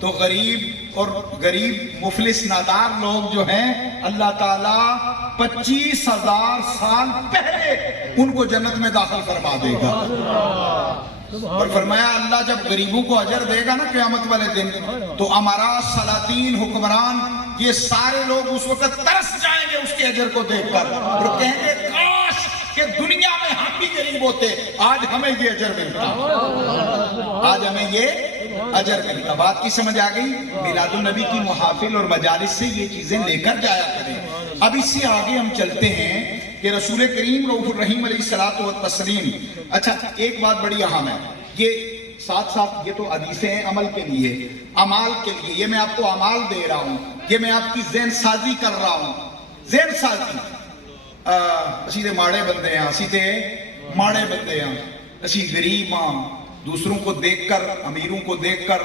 تو غریب مفلس نادار لوگ جو ہیں اللہ تعالیٰ 25,000 سال پہلے ان کو جنت میں داخل فرما دے گا. اور فرمایا اللہ جب غریبوں کو اجر دے گا نا قیامت والے دن تو امراء سلاطین حکمران یہ سارے لوگ اس وقت ترس جائیں گے اس کے اجر کو دیکھ کر اور کہیں گے کاش کہ دنیا میں ہم بھی غریب ہوتے, آج ہمیں یہ اجر ملتا, آج ہمیں یہ اجر ملتا. بات کی سمجھ آ گئی؟ میلاد النبی کی محافل اور مجالس سے یہ چیزیں لے کر جایا کریں. اب اس سے آگے ہم چلتے ہیں کہ رسول کریم رؤوف الرحیم علیہ الصلوۃ والتسلیم. اچھا ایک بات بڑی اہم ہے, یہ ساتھ ساتھ یہ تو حدیثیں ہیں عمل کے لیے, اعمال کے لیے, یہ میں آپ کو اعمال دے رہا ہوں, یہ میں آپ کی ذہن سازی کر رہا ہوں. ذہن سازی اسی تے ماڑے بندے ہیں, اسی تے ماڑے بندے ہیں, اسی غریب ہاں, دوسروں کو دیکھ کر امیروں کو دیکھ کر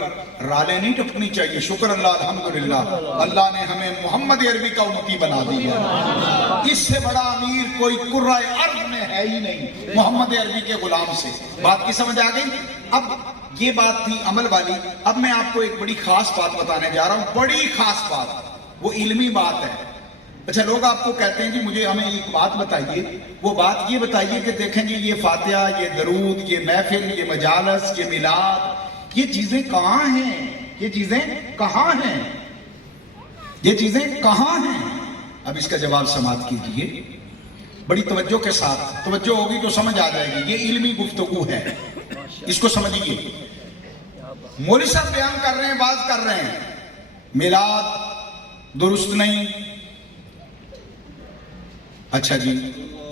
رالے نہیں ٹپکنی چاہیے. شکر اللہ الحمدللہ اللہ نے ہمیں محمد عربی کا امتی بنا دیا. اس سے بڑا امیر کوئی قرۂ ارض میں ہے ہی نہیں محمد عربی کے غلام سے. بات کی سمجھ آ گئی؟ اب یہ بات تھی عمل والی. اب میں آپ کو ایک بڑی خاص بات بتانے جا رہا ہوں, بڑی خاص بات, وہ علمی بات ہے. اچھا لوگ آپ کو کہتے ہیں کہ مجھے ہمیں ایک بات بتائیے, وہ بات یہ بتائیے کہ دیکھیں جی یہ فاتحہ, یہ درود, یہ محفل, یہ مجالس, یہ میلاد, یہ چیزیں کہاں ہیں؟ یہ چیزیں کہاں ہیں؟ یہ چیزیں کہاں ہیں؟ اب اس کا جواب سماعت کیجئے بڑی توجہ کے ساتھ. توجہ ہوگی تو سمجھ آ جائے گی. یہ علمی گفتگو ہے, اس کو سمجھیے. مولوی صاحب بیان کر رہے ہیں, باز کر رہے ہیں, میلاد درست نہیں. اچھا جی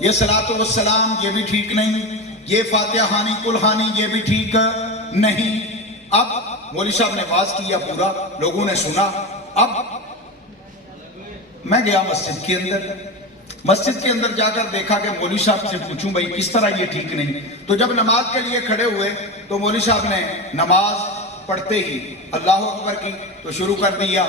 یہ صلاۃ والسلام یہ بھی ٹھیک نہیں, یہ فاتحہ خوانی کل خوانی یہ بھی ٹھیک نہیں. اب مولوی صاحب نے باز کیا, پورا لوگوں نے سنا. اب میں گیا مسجد کے اندر جا کر دیکھا کہ مولوی صاحب سے پوچھوں بھائی کس طرح یہ ٹھیک نہیں. تو جب نماز کے لیے کھڑے ہوئے تو مولوی صاحب نے نماز پڑھتے ہی اللہ اکبر کی تو شروع کر دیا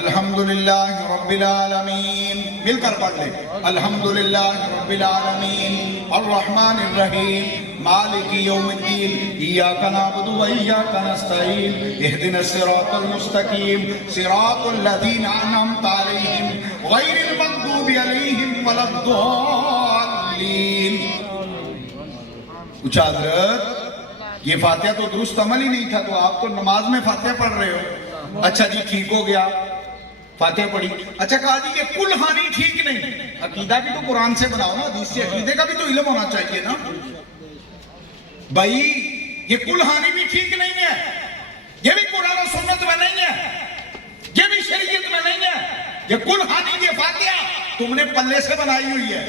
الحمدللہ رب العالمین. مل کر پڑھ لے الحمدللہ رب العالمین الرحمن الرحیم مالک یوم الدین ایاک نعبد و ایاک نستعین اہدنا الصراط المستقیم صراط الذین انعمت علیہم غیر المغضوب علیہم ولا الضالین. اچھا حضرت یہ فاتحہ تو درست عمل ہی نہیں تھا, تو آپ تو نماز میں فاتحہ پڑھ رہے ہو. اچھا جی ٹھیک ہو گیا, فاتحہ پڑھی. اچھا کہا جی یہ کل خوانی ٹھیک نہیں. عقیدہ بھی تو قرآن سے بناؤ نا, حدیث سے. عقیدے کا بھی تو علم ہونا چاہیے نا بھائی. یہ کل خوانی بھی ٹھیک نہیں ہے, یہ بھی قرآن و سنت میں نہیں ہے, یہ بھی شریعت میں نہیں ہے. یہ کل خوانی یہ فاتحہ تم نے پلے سے بنائی ہوئی ہے,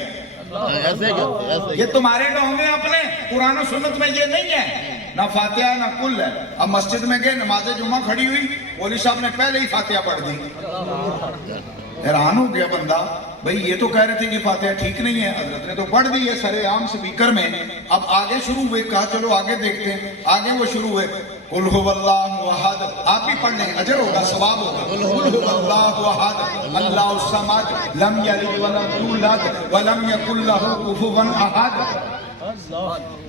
یہ تمہارے گاؤں میں اپنے قرآن و سنت میں یہ نہیں ہے, نہ فاتحہ نہ کل ہے. اب مسجد میں گئے, نماز جمعہ کھڑی ہوئی, مولوی صاحب نے پہلے ہی فاتحہ پڑھ دی. حیران ہو گیا بندہ, بھئی یہ تو کہہ رہے تھے کہ فاتحہ ٹھیک نہیں ہے, حضرت نے تو پڑھ دی ہے سر عام سپیکر میں. اب آگے شروع ہوئے, کہا چلو آگے دیکھتے ہیں. آگے وہ شروع ہوئے قل هو اللہ احد, آپ بھی پڑھ لیں اجر ہوگا ثواب ہوگا. قل هو اللہ احد اللہ الصمد لم یلد ولم یولد ولم یکن له کفوا احد.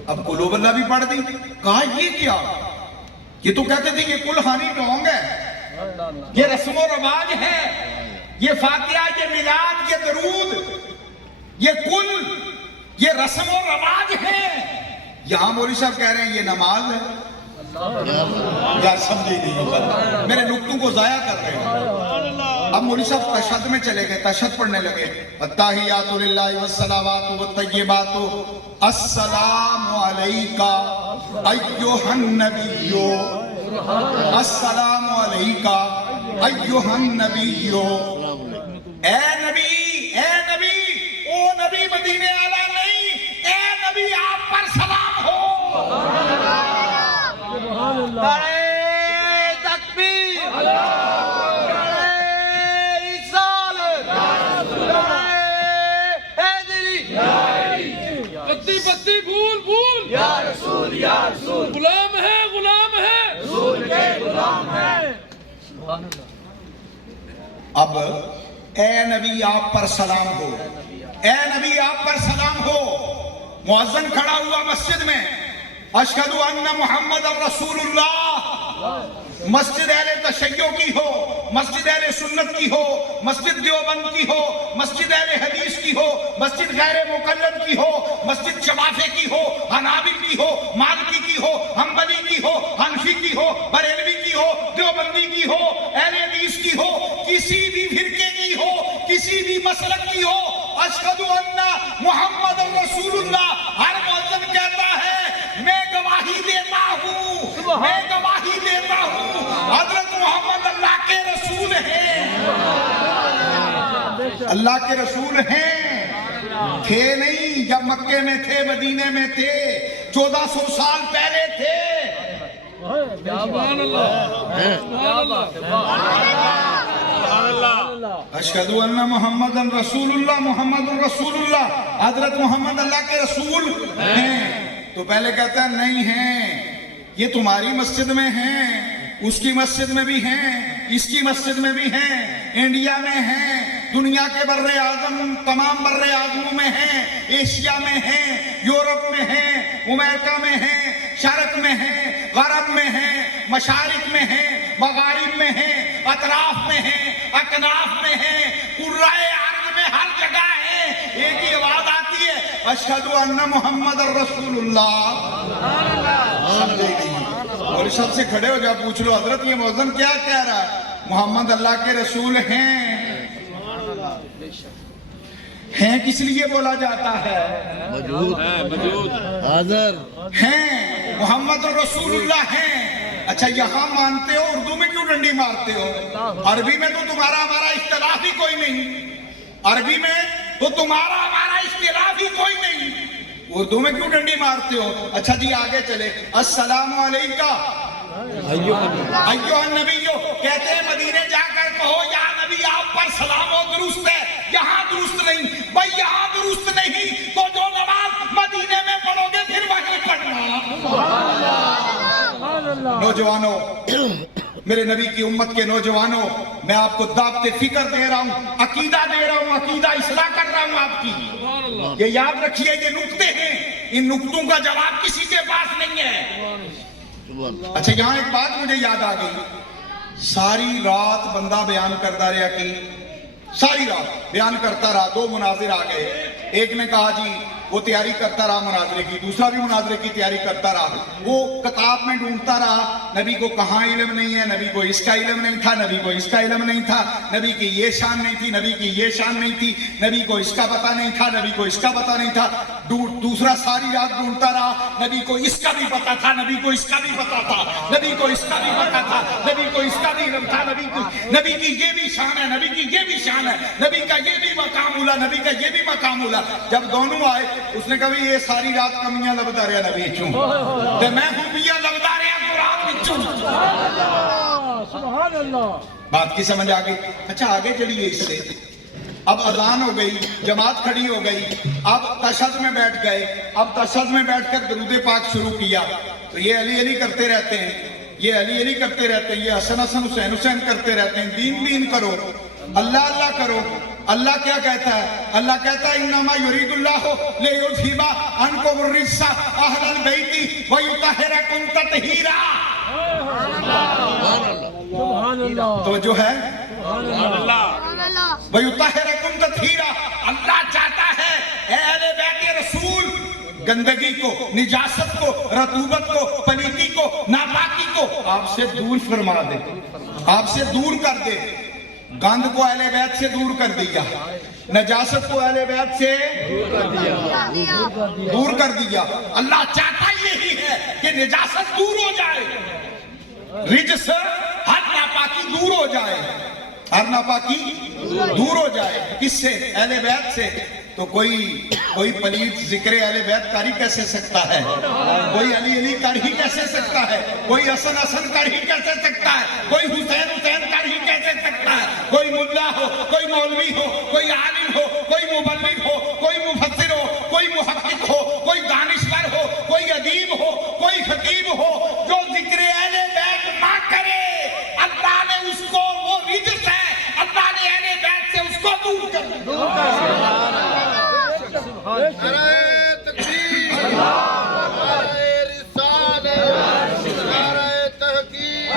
اب قل هو اللہ بھی پڑھ دی. کہا یہ کیا, یہ تو کہتے تھے یہ کل خوانی ڈھونگ ہے, یہ رسم و رواج ہے, یہ فاتحہ, یہ میلاد, یہ درود, یہ کل, یہ رسم و رواج ہے. یہاں مولوی صاحب کہہ رہے ہیں یہ نماز ہے. یار سمجھے نہیں, میرے نکتوں کو ضائع کر رہے ہیں. اب مولوی صاحب تشہد میں چلے گئے, تشہد پڑھنے لگے التحیات للہ والصلوات والطیبات السلام علیکہ ایھا النبی السلام علیکہ ایھا النبی. اے نبی, اے نبی, او نبی مدینے والا نہیں, اے نبی آپ پر سلام ہو. نعرہ تکبیر, نعرہ رسالت, نعرہ حیدری, بتی بتی بھول بھول, یا رسول یا رسول, غلام ہے غلام ہے, رسول کے غلام ہے. اب اے نبی آپ پر سلام ہو, اے نبی آپ پر سلام ہو. مؤذن کھڑا ہوا مسجد میں, اشہد ان محمد رسول اللہ. مسجد اہل تشیع کی ہو، مسجد اہل سنت کی ہو، مسجد دیوبند کی ہو، مسجد اہل حدیث کی ہو، مسجد غیر مقلد کی ہو، مسجد شفافے کی ہو، حنابل کی ہو، مالکی کی ہو، حنبلی کی ہو، حنفی کی ہو، بریلوی کی ہو، دیوبندی کی ہو، اہل حدیث کی ہو، کسی بھی فرقے کی ہو، کسی بھی مسلک کی ہو، اشہد ان محمد رسول اللہ، ہر مؤذن کہتا ہے میں گواہی دیتا ہوں، میں گواہی دیتا ہوں حضرت محمد اللہ کے رسول ہیں، اللہ کے رسول ہیں، تھے نہیں جب مکے میں تھے، مدینے میں تھے، 1400 سال پہلے تھے۔ سبحان اللہ، اشہد ان محمد رسول اللہ، محمد رسول اللہ، حضرت محمد اللہ کے رسول ہیں۔ تو پہلے کہتا ہے نہیں ہیں، یہ تمہاری مسجد میں ہیں، اس کی مسجد میں بھی ہیں، اس کی مسجد میں بھی ہیں، انڈیا میں ہیں، دنیا کے بر اعظم تمام بر اعظموں میں ہیں، ایشیا میں ہیں، یورپ میں ہیں، امریکہ میں ہیں، شرق میں ہیں، غرب میں ہیں، مشارق میں ہیں، مغارب میں ہیں، اطراف میں ہیں، اکناف میں ہیں، قرائے ارض میں ہر جگہ ہیں، ایک ہی آواز آتی ہے اشہد ان محمد رسول اللہ۔ سمجھے نہیں؟ اور سب سے کھڑے ہو جا پوچھ لو حضرت یہ مؤذن کیا کہہ رہا ہے؟ محمد اللہ کے رسول ہیں۔ ہیں کس لیے بولا جاتا ہے؟ موجود حاضر ہیں، محمد رسول اللہ ہیں۔ اچھا یہاں مانتے ہو، اردو میں کیوں ڈنڈی مارتے ہو؟ عربی میں تو تمہارا ہمارا اختلاف ہی کوئی نہیں، عربی میں تو تمہارا ہمارا اختلاف ہی کوئی نہیں، اردو میں کیوں ڈنڈی مارتے ہو؟ اچھا جی آگے چلے، السلام علیکم ایوہ النبیو، کہتے ہیں مدینے جا کر کہو یا نبی آپ پر سلام و درست ہے، یہاں درست نہیں، بھائی یہاں درست نہیں تو جو نماز مدینے میں پڑھو گے پھر وہیں پڑھنا۔ نوجوانوں، میرے نبی کی امت کے نوجوانوں، میں آپ کو دعوت فکر دے رہا ہوں، عقیدہ دے رہا ہوں، عقیدہ اصلاح کر رہا ہوں آپ کی۔ یہ یاد رکھیے یہ نکتے ہیں، ان نکتوں کا جواب کسی کے پاس نہیں ہے۔ اچھا یہاں ایک بات مجھے یاد آ گئی، ساری رات بندہ بیان کرتا رہا کہ ساری رات بیان کرتا رہا، دو مناظر آ گئے، ایک نے کہا جی وہ تیاری کرتا رہا مناظرے کی، دوسرا بھی مناظرے کی تیاری کرتا رہا، وہ کتاب میں ڈھونڈتا رہا، نبی کو کہاں علم نہیں ہے، نبی کو اس کا علم نہیں تھا، نبی کو اس کا علم نہیں تھا، نبی کی یہ شان نہیں تھی، نبی کی یہ شان نہیں تھی، نبی کو اس کا پتہ نہیں تھا، نبی کو اس کا پتہ نہیں تھا، دوسرا ساری رات ڈھونڈتا رہا، نبی کو اس کا بھی پتہ تھا، نبی کو اس کا بھی پتہ تھا، نبی کو اس کا بھی پتہ تھا، نبی کو اس کا بھی علم تھا، نبی کی یہ بھی شان ہے، نبی کی یہ بھی شان ہے، نبی کا یہ بھی مقام اولا، نبی کا یہ بھی مقام اولا۔ جب دونوں آئے اس نے کہا یہ ساری رات کمیاں لبدا رہا نبی چوں تے میں خوبیاں لبدا رہا قرآن وچوں۔ سبحان اللہ، بات کی سمجھ آ گئی؟ اچھا آگے چلیے اس سے، اب اذان ہو گئی، جماعت کھڑی ہو گئی، اب تشہد میں بیٹھ گئے، اب تشہد میں بیٹھ کر درود پاک شروع کیا، تو یہ علی علی کرتے رہتے ہیں، یہ علی علی کرتے رہتے ہیں، یہ حسن حسن حسین حسین کرتے رہتے ہیں، دین دین کرو، اللہ اللہ کرو۔ اللہ کیا کہتا ہے؟ اللہ کہتا ہے انما یرید اللہ لیذھب عنکم الرجس اہل البیت ویطہرکم تطہیرا۔ سبحان اللہ، تو جو ہے اللہ، ویطہرکم تطہیرا، اللہ چاہتا ہے اے اہل بیت رسول گندگی کو، نجاست کو، رطوبت کو، پلیتی کو، ناپاکی کو آپ سے دور فرما دے، آپ سے دور کر دے۔ گند کو اہل بیت سے دور کر دیا، نجاست کو اہل بیت سے دور کر دیا۔ اللہ چاہتا یہی ہے کہ نجاست دور ہو جائے، رجس ہر ناپاکی دور ہو جائے، ہر ناپاکی دور ہو جائے۔ کس سے؟ اہل بیت سے۔ تو کوئی پلیت ذکر اہل بیت کر ہی کیسے سکتا ہے؟ کوئی علی علی کر ہی کیسے سکتا ہے؟ کوئی حسن حسن کر ہی کیسے سکتا ہے؟ کوئی حسین حسین کر ہی کیسے سکتا ہے؟ کوئی ملا ہو، کوئی مولوی ہو، کوئی عالم ہو، کوئی مبلغ ہو، کوئی مفسر ہو، کوئی محقق ہو، کوئی دانشور ہو، کوئی ادیب ہو، کوئی خطیب ہو، جو ذکر اہل بیت نہ کرے اللہ نے اس کو، وہ رجس ہے، اللہ نے اہل بیت سے اس کو دور کر دیا۔ نعرہ تکبیر، نعرہ رسالت، نعرہ تحقیق،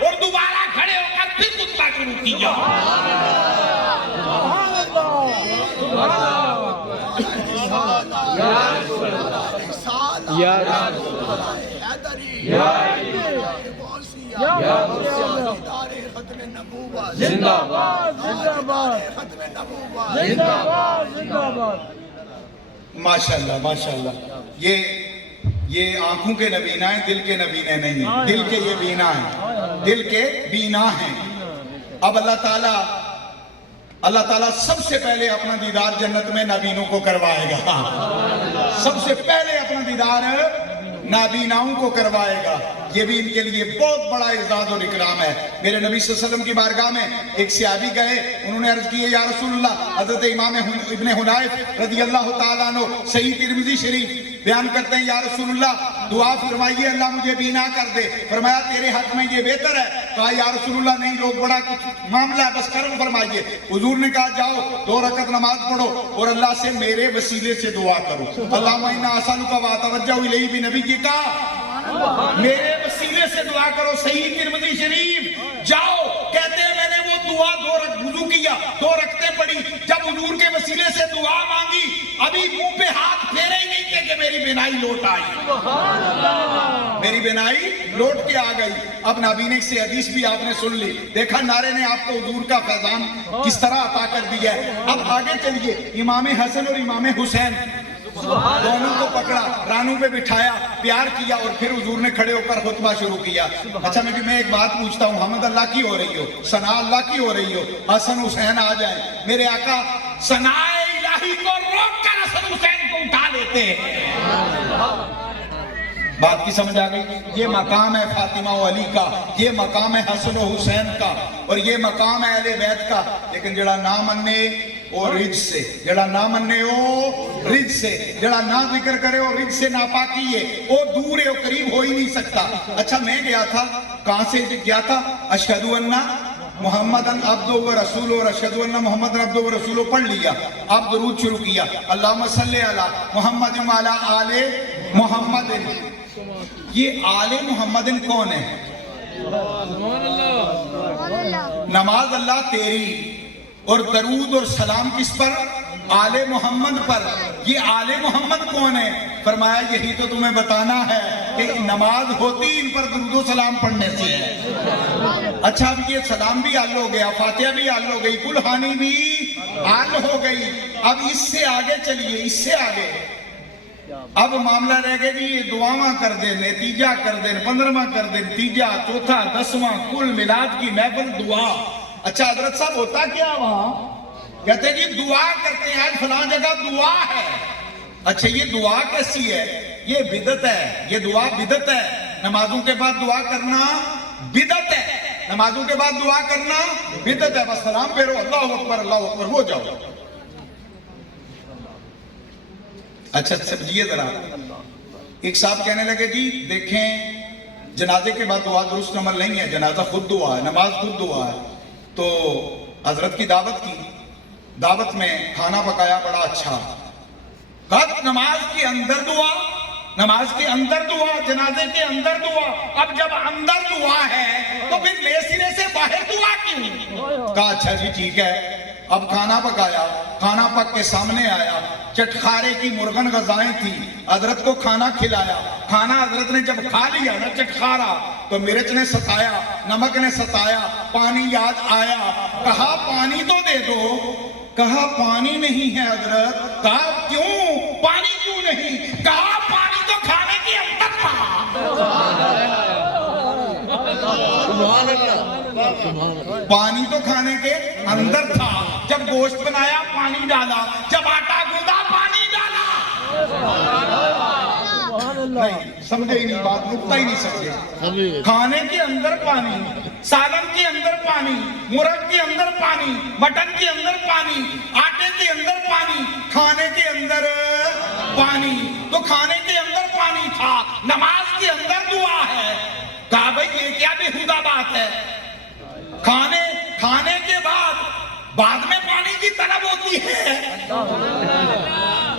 اور دوبارہ کھڑے ہو کر پھر خطبہ شروع کیا. ماشاءاللہ ماشاءاللہ. یہ آنکھوں کے نبینا ہیں, دل کے نبینے نہیں ہیں. دل کے یہ بینا ہیں, دل کے بینا ہیں. اب اللہ تعالیٰ سب سے پہلے اپنا دیدار جنت میں نابینوں کو کروائے گا. سب سے پہلے اپنا دیدار نابیناؤں کو کروائے گا. یہ بھی ان کے لیے بہت بڑا اعزاز اور اکرام ہے. میرے نبی صلی اللہ علیہ وسلم کی بارگاہ میں ایک صحابی گئے, انہوں نے عرض کی یا رسول اللہ. حضرت امام ابن حنیف رضی اللہ تعالیٰ عنہ صحیح ترمذی شریف بیان کرتے ہیں, یا رسول اللہ دعا فرمائیے اللہ مجھے بینا کر دے. فرمایا تیرے حق میں یہ بہتر ہے. کہا یا رسول اللہ نہیں, لوگ بڑا کچھ معاملہ ہے, بس کرم فرمائیے. حضور نے کہا جاؤ 2 رکعت نماز پڑھو اور اللہ سے میرے وسیلے سے دعا کرو. اللہم انا اسألک واتوجہ الیہ بنبیک, میرے وسیلے سے دعا کرو. صحیح ترمذی شریف. جاؤ, کہتے ہیں میں نے وہ دعا وضو کیا, 2 رکعتیں پڑھی. جب حضور کے وسیلے سے دعا مانگی, ابھی منہ پہ ہاتھ پھیرے ہی نہیں تھے کہ میری بینائی لوٹ آئی. میری بینائی لوٹ کے آ گئی. اب نابینے سے حدیث بھی آپ نے سن لی. دیکھا نعرے نے آپ کو حضور کا فیضان کس طرح عطا کر دیا ہے. اب آگے چلیے, امام حسن اور امام حسین دونوں کو پکڑا, رانوں پہ بٹھایا, پیار کیا اور پھر حضور نے کھڑے ہو کر خطبہ شروع کیا. اچھا میں ایک بات پوچھتا ہوں, حمد اللہ کی ہو رہی ہو, ثنا اللہ کی ہو رہی ہو, حسن حسین آ جائیں, میرے آقا ثنا الہی کو روک کر حسن حسین کو اٹھا لیتے ہیں. بات کی سمجھ آ گئی. یہ مقام ہے فاطمہ و علی کا, یہ مقام ہے حسن و حسین کا, اور یہ مقام ہے اہل بیت کا. لیکن جڑا نہ مننے وہ رج سے, جڑا نہ مننے وہ رج سے, جڑا نہ ذکر کرے وہ رج سے ناپاکی ہے, وہ دور ہے, وہ قریب ہو ہی نہیں سکتا. اچھا میں گیا تھا, کہاں سے گیا تھا, اشہد ان محمد عبدہ و رسول, اور اشہد ان محمد عبدہ و رسول پڑھ لیا. اب درود شروع کیا, اللہم صلی علی محمد و علی آل محمد. یہ آل محمد کون ہے؟ نماز اللہ تیری, اور درود اور سلام کس پر؟ آل محمد پر. یہ آل محمد کون ہے؟ فرمایا یہی تو تمہیں بتانا ہے کہ نماز ہوتی ان پر درود و سلام پڑھنے سے ہے. اچھا اب یہ سلام بھی حل ہو گیا, فاتحہ بھی حل ہو گئی, کلہانی بھی حل ہو گئی. اب اس سے آگے چلیے, اس سے آگے اب معاملہ رہ گئے جی, یہ دعاواں کر دیں, نتیجہ کر دیں, 15واں کر دیں, تیجا, چوتھا, 10واں, کل میلاد کی محفل دعا. اچھا حضرت صاحب ہوتا کیا وہاں؟ کہتے ہیں جی دعا کرتے ہیں, آج فلاں جگہ دعا ہے. اچھا یہ دعا کیسی ہے؟ یہ بدعت ہے, یہ دعا بدعت ہے. نمازوں کے بعد دعا کرنا بدعت ہے, نمازوں کے بعد دعا کرنا بدعت ہے. بس سلام پھیرو, اللہ اکبر اللہ اکبر, ہو جاؤ. اچھا سمجھیے ذرا, ایک صاحب کہنے لگے جی دیکھیں جنازے کے بعد دعا درست عمل نہیں ہے, جنازہ خود دعا ہے, نماز خود دعا ہے. تو حضرت کی دعوت کی, دعوت میں کھانا پکایا بڑا اچھا. کہا نماز کے اندر دعا, نماز کے اندر دعا, جنازے کے اندر دعا. اب جب اندر دعا ہے تو پھر لے سرے سے باہر دعا کیوں؟ کہا اچھا جی ٹھیک ہے. اب کھانا پکایا, کھانا پک کے سامنے آیا, چٹخارے کی مرغن غذائیں تھی, حضرت کو کھانا کھلایا. کھانا حضرت نے جب کھا لیا نا چٹخارا, تو مرچ نے ستایا, نمک نے ستایا, پانی یاد آیا. کہا پانی تو دے دو. کہا پانی نہیں ہے حضرت. کہا کیوں پانی کیوں نہیں؟ کہا پانی تو کھانے کے اندر تھا. پانی تو کھانے کے اندر تھا. جب گوشت بنایا پانی ڈالا, جب آٹا گوندا پانی ڈالا. نہیں سمجھے ہی نہیں بات, نکتہ ہی نہیں سمجھے. کھانے کے اندر پانی, سالن کے اندر پانی, مرغ کے اندر پانی, مٹن کے اندر پانی, آٹے کے اندر پانی, کھانے کے اندر پانی. تو کھانے کے اندر پانی تھا, نماز کے اندر دعا ہے. کہا بھئی یہ کیا بےہودہ بات ہے؟ کھانے کے بعد میں پانی کی طلب ہوتی ہے.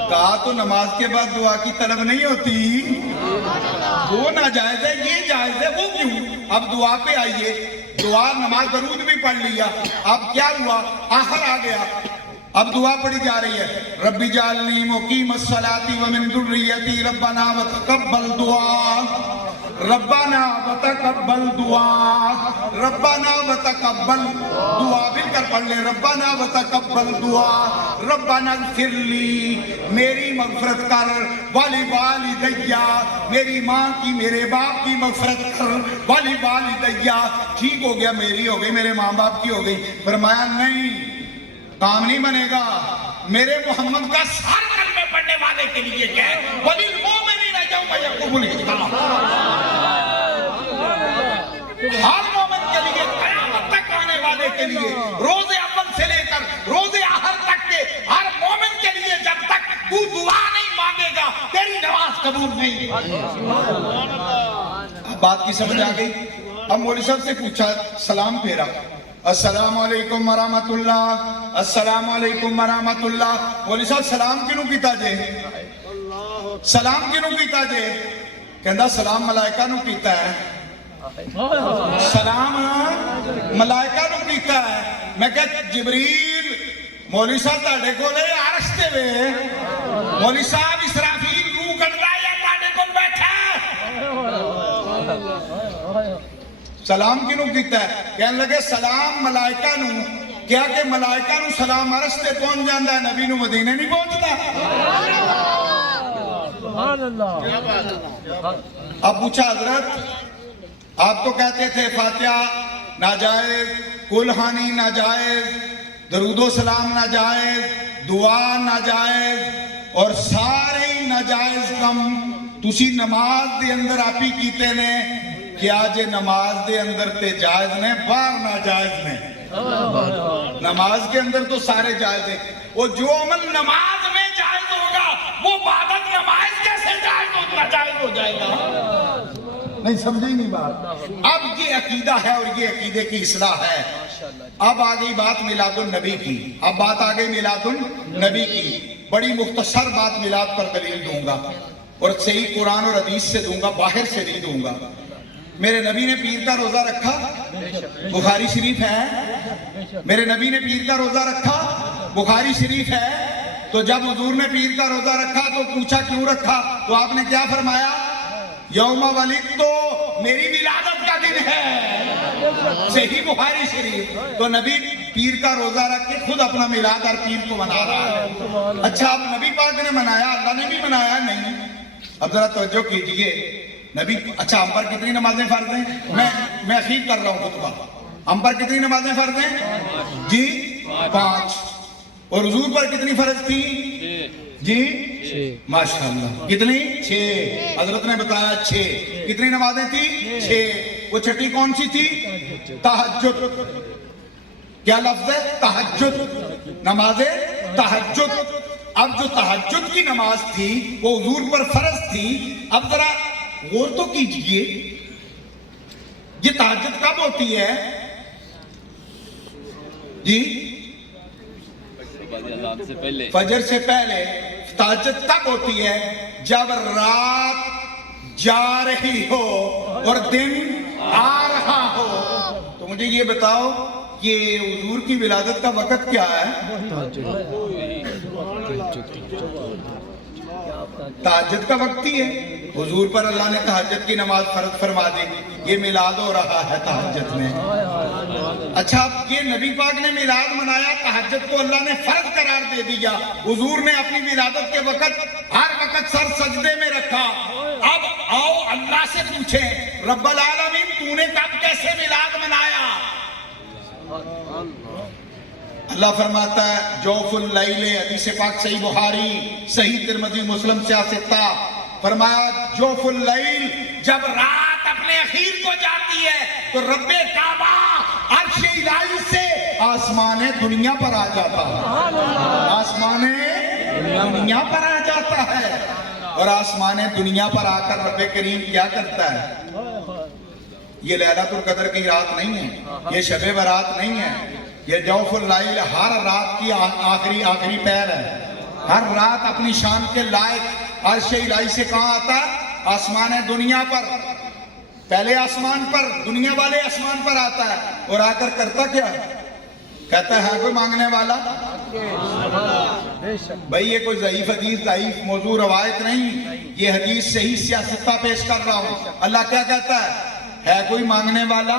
کہا تو نماز کے بعد دعا کی طلب نہیں ہوتی، وہ ناجائز ہے یہ جائز ہے، وہ کیوں؟ اب دعا پہ آئیے، دعا نماز درود بھی پڑھ لیا، اب کیا ہوا؟ آخر آ گیا، اب دعا پڑھی جا رہی ہے، ربی جعلنی مقیم الصلاۃ ومن ذریتی ربنا وتقبل دعا، ربنا وتقبل دعا، ربنا وتقبل دعا مل کر پڑھ لیں، ربنا وتقبل دعا، ربنا اغفر لی، میری مغفرت کر، والی والدیا، میری ماں کی میرے باپ کی مغفرت کر، والی والدیا، ٹھیک ہو گیا، میری ہو گئی، میرے ماں باپ کی ہو گئی۔ فرمایا نہیں، کام نہیں بنے گا، میرے محمد کا سار کلمے پڑھنے والے کے لیے کیا ہے، وَلِلْمُؤْمِنِينَ يَوْمَ يَقُومُ الْحِسَابُ، ہر مومن کے لیے، قیامت تک آنے والے کے لیے، روز اول سے لے کر روز آخر تک کے ہر مومن کے لیے، جب تک تو دعا نہیں مانگے گا تیری نماز قبول نہیں۔ اب بات کی سمجھ آ گئی؟ اب مولوی صاحب سے پوچھا، سلام پھیرا، السلام علیکم ورحمت اللہ، السلام علیکم ورحمت اللہ، مولوی صاحب سلام کیوں کیتا جے؟ سلام کیوں کیتا جے؟ کہندا سلام ملائکہ نو کیتا ہے، سلام ملائکہ نو کیتا ہے۔ میں کہا جبریل مولوی صاحب تاڑے کو لے عرش تے وے، مولوی صاحب اسرافیل روح کٹدا یا تاڑے کو بیٹھا؟ سلام کیوں کیتا ہے؟ کہنے لگے سلام ملائکہ نو، کیا کہ ملائکہ نو سلام عرش تے پہنچ جاندہ ہے، نبی نو مدینے نہیں پہنچتا۔ اب پوچھا حضرت آپ تو کہتے تھے فاتحہ ناجائز، کلہانی ناجائز، درود و سلام ناجائز، دعا ناجائز اور سارے ناجائز کم، تسی نماز دے اندر آپ ہی کیتے نے، کیا جے نماز دے اندر تے جائز نے، باہر ناجائز نے؟ نماز کے اندر تو سارے جائز ہیں، وہ جو عمل نماز میں جائز ہوگا وہ عبادت نماز کیسے ناجائز ہو جائے گا؟ نہیں سمجھے نہیں بات؟ اب یہ عقیدہ ہے اور یہ عقیدے کی اصلاح ہے۔ اب آ گئی بات میلاد النبی کی، اب بات آ گئی میلاد النبی کی، بڑی مختصر بات میلاد پر دلیل دوں گا اور صحیح قرآن اور حدیث سے دوں گا، باہر سے نہیں دوں گا۔ میرے نبی نے پیر کا روزہ رکھا، بخاری شریف ہے، میرے نبی نے پیر کا روزہ رکھا، بخاری شریف ہے۔ تو جب حضور نے پیر کا روزہ رکھا تو پوچھا کیوں رکھا، تو آپ نے کیا فرمایا؟ یوم ولد تو میری ولادت کا دن ہے، صحیح بخاری شریف۔ تو نبی پیر کا روزہ رکھ کے خود اپنا میلاد اور پیر کو منا رہا ہے۔ اچھا اب نبی پاک نے منایا، اللہ نے بھی منایا نہیں؟ اب ذرا توجہ کیجئے، نبی اچھا ہم پر کتنی نمازیں فرض ہیں؟ میں اخیر کر رہا ہوں خطبہ، ہم پر کتنی نمازیں فرض ہیں؟ جی 5۔ اور حضور پر کتنی فرض تھی؟ جی ماشاءاللہ کتنی؟ 6۔ حضرت نے بتایا 6۔ کتنی نمازیں تھی؟ 6۔ وہ چھٹی کون سی تھی؟ تہجد۔ کیا لفظ ہے؟ تہجد، نماز تہجد۔ اب جو تہجد کی نماز تھی وہ حضور پر فرض تھی۔ اب ذرا غور تو کیجئے، یہ تہجد کب ہوتی ہے؟ جی فجر سے پہلے۔ تہجد تب ہوتی ہے جب رات جا رہی ہو اور دن آ رہا ہو۔ تو مجھے یہ بتاؤ کہ حضور کی ولادت کا وقت کیا ہے؟ تہجد کا وقت ہی ہے۔ حضور پر اللہ نے تہجد کی نماز فرض فرما دی، یہ میلاد ہو رہا ہے تہجد میں۔ اچھا اب یہ نبی پاک نے میلاد منایا، تہجد کو اللہ نے فرض قرار دے دیا، حضور نے اپنی ولادت کے وقت ہر وقت سر سجدے میں رکھا۔ اب آؤ اللہ سے پوچھیں رب العالمین تو نے کب کیسے میلاد منایا؟ اللہ فرماتا ہے جوف اللیل، حدیث پاک صحیح بخاری، صحیح ترمذی، مسلم سیاستہ، فرمایا جوف اللیل، جب رات اپنے اخیر کو جاتی ہے تو رب کعبہ عرش الہی سے آسمان دنیا پر آ جاتا ہے، آسمان دنیا پر آ جاتا ہے۔ اور آسمان دنیا پر آ کر رب کریم کیا کرتا ہے؟ یہ لیلۃ القدر کی رات نہیں ہے، یہ شب برات نہیں ہے، یہ جوف اللیل ہر رات کی آخری پہر ہے، ہر رات اپنی شان کے لائق عرش الہی سے کہاں آتا ہے؟ آسمان دنیا پر، پہلے آسمان پر، دنیا والے آسمان پر آتا ہے، اور آ کر کرتا کیا ہے؟ کہتا ہے کوئی مانگنے والا؟ بھئی یہ کوئی ضعیف حدیث، ضعیف موضوع روایت نہیں، یہ حدیث صحیح سیاستہ پیش کر رہا ہوں۔ اللہ کیا کہتا ہے کوئی مانگنے والا،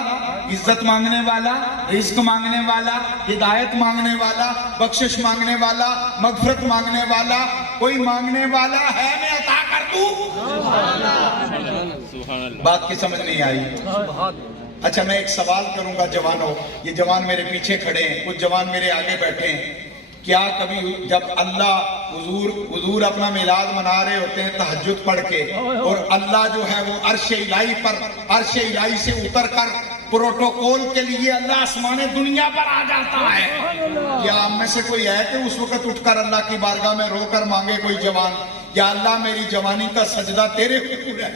عزت مانگنے والا، رزق مانگنے والا، ہدایت مانگنے والا، بخشش مانگنے والا، مغفرت مانگنے والا، کوئی مانگنے والا ہے میں عطا کر دوں؟ بات کی سمجھ نہیں آئی؟ اچھا میں ایک سوال کروں گا جوانوں، یہ جوان میرے پیچھے کھڑے ہیں، کچھ جوان میرے آگے بیٹھے ہیں، کیا کبھی جب اللہ حضور اپنا میلاد منا رہے ہوتے ہیں تہجد پڑھ کے، اور اللہ جو ہے وہ عرش الہی پر، عرش الہی سے اتر کر پروٹوکول کے لیے اللہ آسمان دنیا پر آ جاتا ہے، کیا ہم میں سے کوئی ہے کہ اس وقت اٹھ کر اللہ کی بارگاہ میں رو کر مانگے کوئی جوان، یا اللہ میری جوانی کا سجدہ تیرے حضور ہے،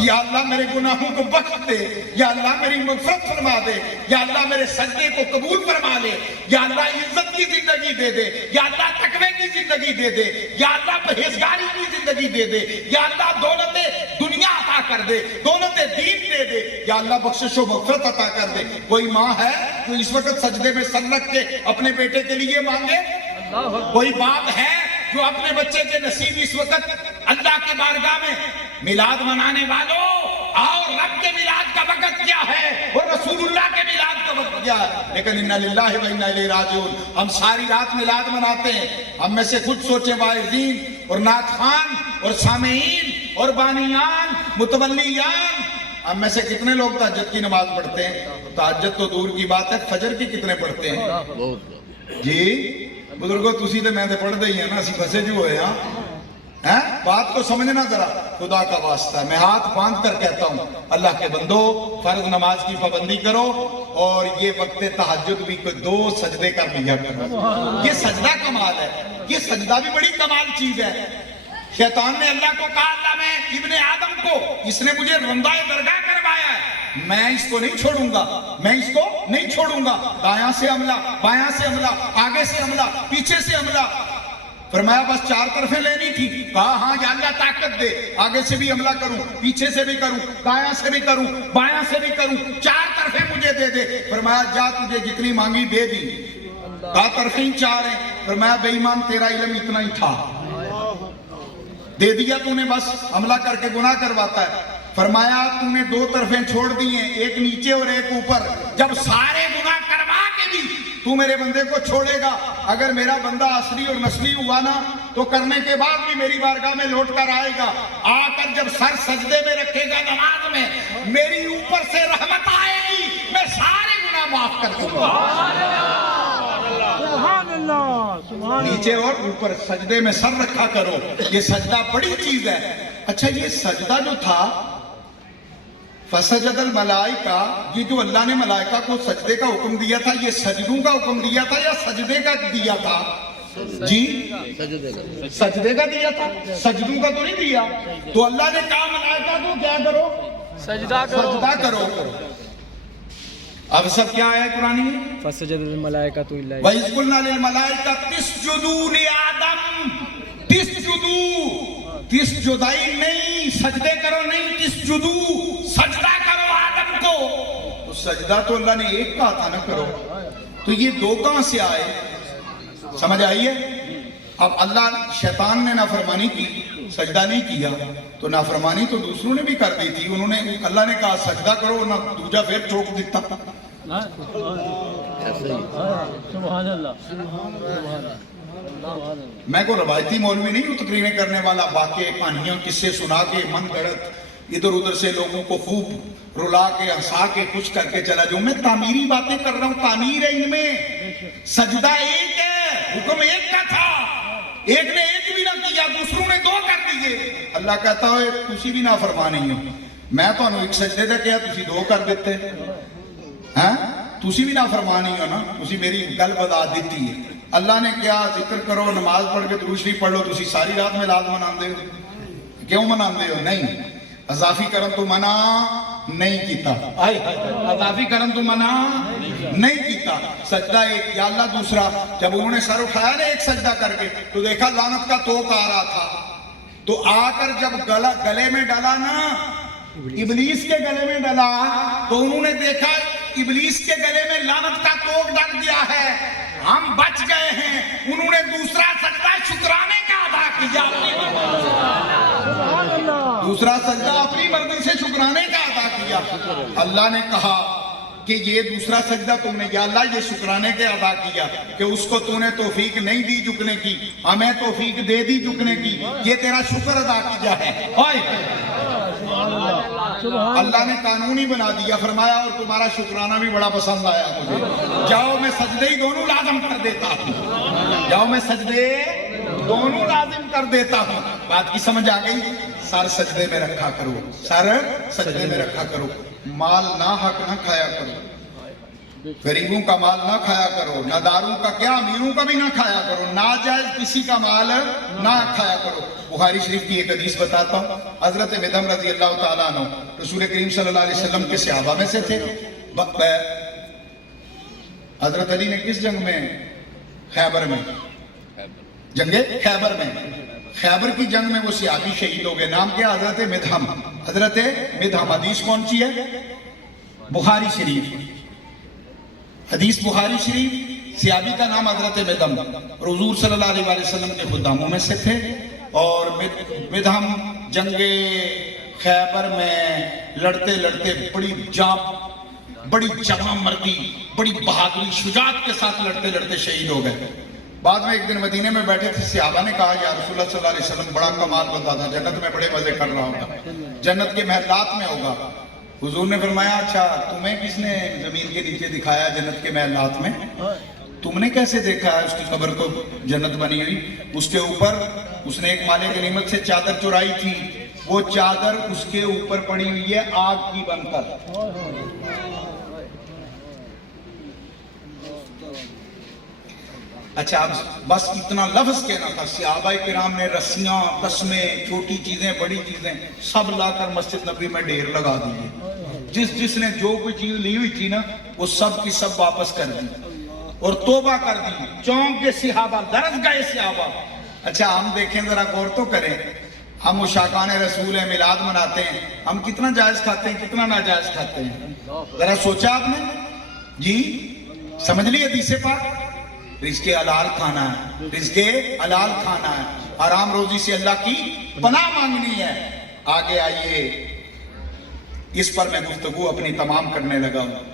یا اللہ میرے گناہوں کو بخش دے، یا اللہ میری مغفرت فرما دے، یا اللہ میرے سجدے کو قبول فرما لے، یا اللہ عزت کی زندگی دے دے، یا اللہ تقوی کی زندگی دے دے، یا اللہ پرہیزگاری کی زندگی دے دے، یا اللہ دولت دنیا عطا کر دے، دولت دین دے دے، یا اللہ بخشش و مغفرت عطا کر دے۔ کوئی ماں ہے جو اس وقت سجدے میں سر رکھ کے اپنے بیٹے کے لیے مانگے؟ کوئی باپ ہے جو اپنے بچے کے نصیب اس وقت اللہ کے بارگاہ میں؟ میلاد منانے والوں اور رب کے میلاد کا وقت کیا ہے اور رسول اللہ کے میلاد کا وقت کیا ہے، لیکن انا للہ و انا الیہ راجعون، ہم ساری رات میلاد مناتے ہیں۔ ہم میں سے خود سوچیں، واعظین اور نعت خوان اور سامعین اور بانیان متولیان، ہم میں سے کتنے لوگ تہجد کی نماز پڑھتے ہیں؟ تہجد تو دور کی بات ہے، فجر کی کتنے پڑھتے ہیں؟ جی بزرگوں تسی تے میں تے پڑھ دے ہی ہیں نا، اسی پھسے جو ہوئے ہاں، بات کو سمجھنا ذرا، خدا کا واسطہ ہے، میں ہاتھ باندھ کر کہتا ہوں اللہ کے بندو فرض نماز کی پابندی کرو، اور یہ وقت تہجد بھی کوئی 2 سجدے کر لیا کرو۔ یہ سجدہ کمال ہے، یہ سجدہ بھی بڑی کمال چیز ہے۔ شیطان نے اللہ کو کہا، اللہ میں ابن آدم کو، اس نے مجھے رندہ درگاہ کروایا ہے، میں اس کو نہیں چھوڑوں گا، میں اس کو نہیں چھوڑوں گا۔ دایاں سے حملہ، بایاں سے حملہ، آگے سے حملہ، پیچھے سے حملہ، فرمایا بس 4 طرفیں لینی تھی، کہا ہاں یا اللہ طاقت دے، آگے سے بھی حملہ کروں، پیچھے سے بھی کروں، دایاں سے بھی کروں، بایاں سے بھی کروں، 4 طرفیں مجھے دے دے۔ فرمایا جا تجھے جتنی مانگی دے دی، کہا طرفیں 4 ہیں، فرمایا بے ایمان تیرا علم اتنا ہی تھا، دے دیا تو نے، بس حملہ کر کے گناہ کرواتا ہے۔ فرمایا تو نے 2 طرفیں چھوڑ دی ہیں، ایک نیچے اور ایک اوپر، جب سارے گناہ کروا کے بھی تو میرے بندے کو چھوڑے گا، اگر میرا بندہ اصلی اور نسلی ہوا نا تو کرنے کے بعد بھی میری بارگاہ میں لوٹ کر آئے گا، آ کر جب سر سجدے میں رکھے گا نماز میں، میری اوپر سے رحمت آئے گی، میں سارے گناہ معاف کر دوں گا۔ نیچے اور اوپر سجدے میں سر رکھا کرو، یہ سجدہ بڑی چیز ہے۔ اچھا یہ سجدہ جو تھا فسجد الملائکہ، یہ جو اللہ نے ملائکہ کو سجدے کا حکم دیا تھا، یہ سجدوں کا حکم دیا تھا یا سجدے کا دیا تھا؟ جی سجدے کا دیا تھا، سجدوں کا تو نہیں دیا۔ تو اللہ نے کہا ملائکہ کو کیا کرو؟ سجدہ کرو۔ اب سب کیا ہے قرآنی؟ فسجد الملائکۃ الا وَإِذْ قُلْنَا لِلْمَلَائِكَةِ اسْجُدُوا لِآدَمَ، تسجدائی نہیں، سجدے کرو نہیں، تسجدوا، سجدہ کرو آدم کو۔ تو سجدہ تو اللہ نے ایک کہا تھا نا کرو، تو یہ 2 کہاں سے آئے؟ سمجھ آئیے؟ اب اللہ شیطان نے نافرمانی کی، سجدہ نہیں کیا، تو نافرمانی تو دوسروں نے بھی کر دی تھی، انہوں نے، اللہ نے کہا سجدہ کرو نہ دوجا پھر ٹھوک دیتا۔ سبحان اللہ، میں کو روایتی مولوی نہیں ہوں تقریریں کرنے والا، واقعے کہانیاں قصے سنا کے من گھڑت ادھر ادھر سے لوگوں کو خوب رلا کے ہنسا کے خوش کر کے چلا جاؤں، میں تعمیری باتیں کر رہا ہوں، تعمیر ہے ان میں۔ سجدہ ایک ہے، حکم ایک کا تھا، ایک نے ایک بھی نہ کیا، دوسروں نے 2 کر دیے۔ اللہ کہتا ہے تسی بھی نافرمان نہیں ہو، میں تو انہوں ایک سجدے تھا کیا، تسی 2 کر دیتے ہیں، تسی بھی نافرمان نہیں ہو نا، تسی میری گل بتا دیتی ہے۔ اللہ نے کیا ذکر کرو، نماز پڑھ کے درود شریف پڑھ لو، تسی ساری رات میلاد مناندے ہو، کیوں مناندے ہو؟ نہیں، اضافی کرم تو منع نہیں کیتا، اضافی کرم تو منع نہیں کیتا سجدہ ایک یا اللہ دوسرا جب انہوں نے سر اٹھایا نا ایک سجدہ کر کے تو دیکھا لعنت کا توق آ رہا تھا تو آ کر جب گلے میں ڈالا نا ابلیس کے گلے میں ڈالا تو انہوں نے دیکھا ابلیس کے گلے میں لعنت کا توق ڈال دیا ہے ہم بچ گئے ہیں انہوں نے دوسرا سجدہ شکرانے کا ادا کیا دوسرا سجدہ اپنی مرضی سے شکرانے کا ادا کیا اللہ نے کہا کہ یہ دوسرا سجدہ تم نے یا اللہ یہ شکرانے کے ادا کیا کہ اس کو تو نے توفیق نہیں دی جھکنے کی ہمیں توفیق دے دی جھکنے کی یہ تیرا شکر ادا کیا ہے اللہ نے قانونی بنا دیا فرمایا اور تمہارا شکرانہ بھی بڑا پسند آیا مجھے جاؤ میں سجدے ہی دونوں لازم کر دیتا ہوں جاؤ میں سجدے دونوں لازم کر دیتا ہوں بات کی سمجھ آ گئی سر سجدے میں رکھا کرو سر سجدے میں رکھا کرو مال نہ حق نہ کھایا کرو غریبوں کا مال نہ کھایا کرو ناداروں کا کیا امیروں کا بھی نہ کھایا کرو ناجائز کسی کا مال نہ کھایا کرو بخاری شریف کی ایک حدیث بتاتا ہوں حضرت مدھم رضی اللہ تعالیٰ عنہ رسول کریم صلی اللہ علیہ وسلم کے صحابہ میں سے تھے حضرت علی نے کس جنگ میں خیبر میں جنگ خیبر میں خیبر کی جنگ میں وہ صحابی شہید ہو گئے نام کیا حضرت مدھم حضرت مدھم حدیث کون سی ہے بخاری شریف حدیث بخاری شریف صحابی کا نام حضرت مدھم اور حضور صلی اللہ علیہ وسلم کے خداموں میں سے تھے اور مدھم جنگ خیبر میں لڑتے لڑتے بڑی جواں مردی بڑی بہادری شجاعت کے ساتھ لڑتے لڑتے شہید ہو گئے بعد میں ایک دن مدینے میں بیٹھے تھے صحابہ نے کہا یا رسول اللہ صلی اللہ علیہ وسلم بڑا کمال بندہ تھا جنت میں بڑے مزے کر رہا ہوگا جنت کے محلات میں ہوگا حضور نے فرمایا اچھا تمہیں کس نے زمین کے نیچے دکھایا جنت کے محلات میں تم نے کیسے دیکھا ہے اس کی قبر کو جنت بنی ہوئی اس کے اوپر اس نے ایک مال غنیمت سے چادر چرائی تھی وہ چادر اس کے اوپر پڑی ہوئی ہے آگ کی بن کر اچھا بس اتنا لفظ کہنا تھا صحابہ کرام نے رسیاں قسمیں چھوٹی چیزیں بڑی چیزیں سب لا کر مسجد نبوی میں ڈھیر لگا دیے جس نے جو کوئی چیز لی ہوئی تھی نا وہ سب کی سب واپس کر دی اور توبہ کر دی چونک کے صحابہ درس گئے صحابہ اچھا ہم دیکھیں ذرا غور تو کریں ہم مشاقان رسول ہیں میلاد مناتے ہیں ہم کتنا جائز کھاتے ہیں کتنا ناجائز کھاتے ہیں ذرا سوچا آپ نے جی سمجھ لی حدیث پاک رزق حلال کھانا ہے رزق حلال کھانا ہے حرام روزی سے اللہ کی پناہ مانگنی ہے آگے آئیے اس پر میں گفتگو اپنی تمام کرنے لگا ہوں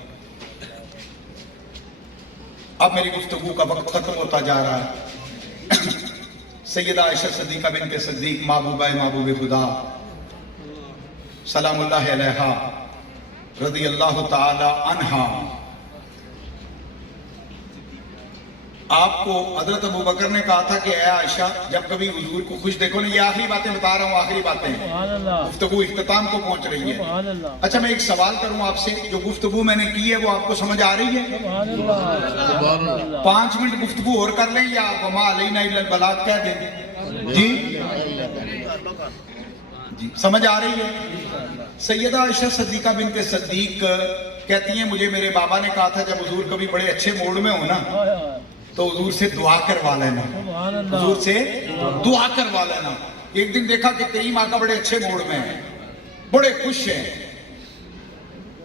اب میری گفتگو کا وقت ختم ہوتا جا رہا ہے سیدہ عائشہ صدیقہ بنت صدیق محبوبہ محبوب خدا سلام اللہ علیہا رضی اللہ تعالی عنہا آپ کو حضرت ابو بکر نے کہا تھا کہ اے عائشہ جب کبھی حضور کو خوش دیکھو نا یہ آخری باتیں بتا رہا ہوں آخری باتیں گفتگو اختتام کو پہنچ رہی ہے اچھا میں ایک سوال کروں آپ سے جو گفتگو میں نے کی ہے وہ آپ کو سمجھ آ رہی ہے 5 منٹ گفتگو اور کر لیں یا وما علینا الا البلاغ کہہ دیں جی سمجھ آ رہی ہے سیدہ عائشہ صدیقہ بنت صدیق کہتی ہیں مجھے میرے بابا نے کہا تھا جب حضور کبھی بڑے اچھے موڈ میں ہو نا تو حضور سے دعا کروا لینا حضور سے دعا کروا لینا ایک دن دیکھا کہ کریم آقا بڑے اچھے موڈ میں ہیں بڑے خوش ہیں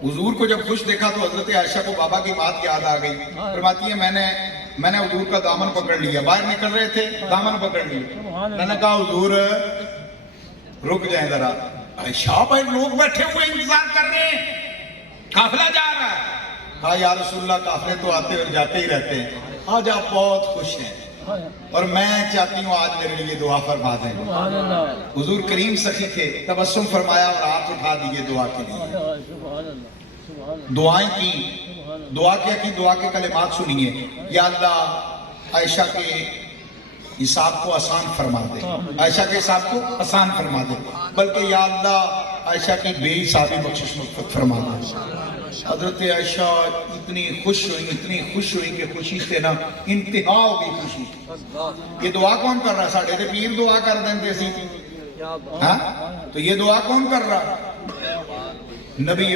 حضور کو جب خوش دیکھا تو حضرت عائشہ کو بابا کی بات یاد آ گئی فرماتی ہے میں نے حضور کا دامن پکڑ لیا باہر نکل رہے تھے دامن پکڑ لیا میں نے کہا حضور رک جائیں ذرا عائشہ بھائی لوگ بیٹھے ہوئے انتظار کر رہے ہیں قافلہ جا رہا ہے کہا یا رسول اللہ قافلے تو آتے اور جاتے ہی رہتے ہیں آج آپ بہت خوش ہیں اور میں چاہتی ہوں آج میرے لیے دعا فرما دیں حضور کریم سخی تھے تبسم فرمایا اور ہاتھ اٹھا دیے دعا کے لیے دعائیں کی دعا کیا کی دعا کے کلمات سنیے یا اللہ عائشہ کے حساب کو آسان فرما دے عائشہ کے حساب کو آسان فرما دے بلکہ یا اللہ عائشہ کی بے حسابی بخشش فرما دے حضرت عائشہ اتنی خوش ہوئی کہ خوشی سے نا انتہا ہو گئی خوشی یہ دعا کون کر رہا ہے ساڑھے تھے پیر دعا کر دیں سی تو یہ دعا کون کر رہا نبی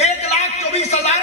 1,24,000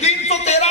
313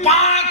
5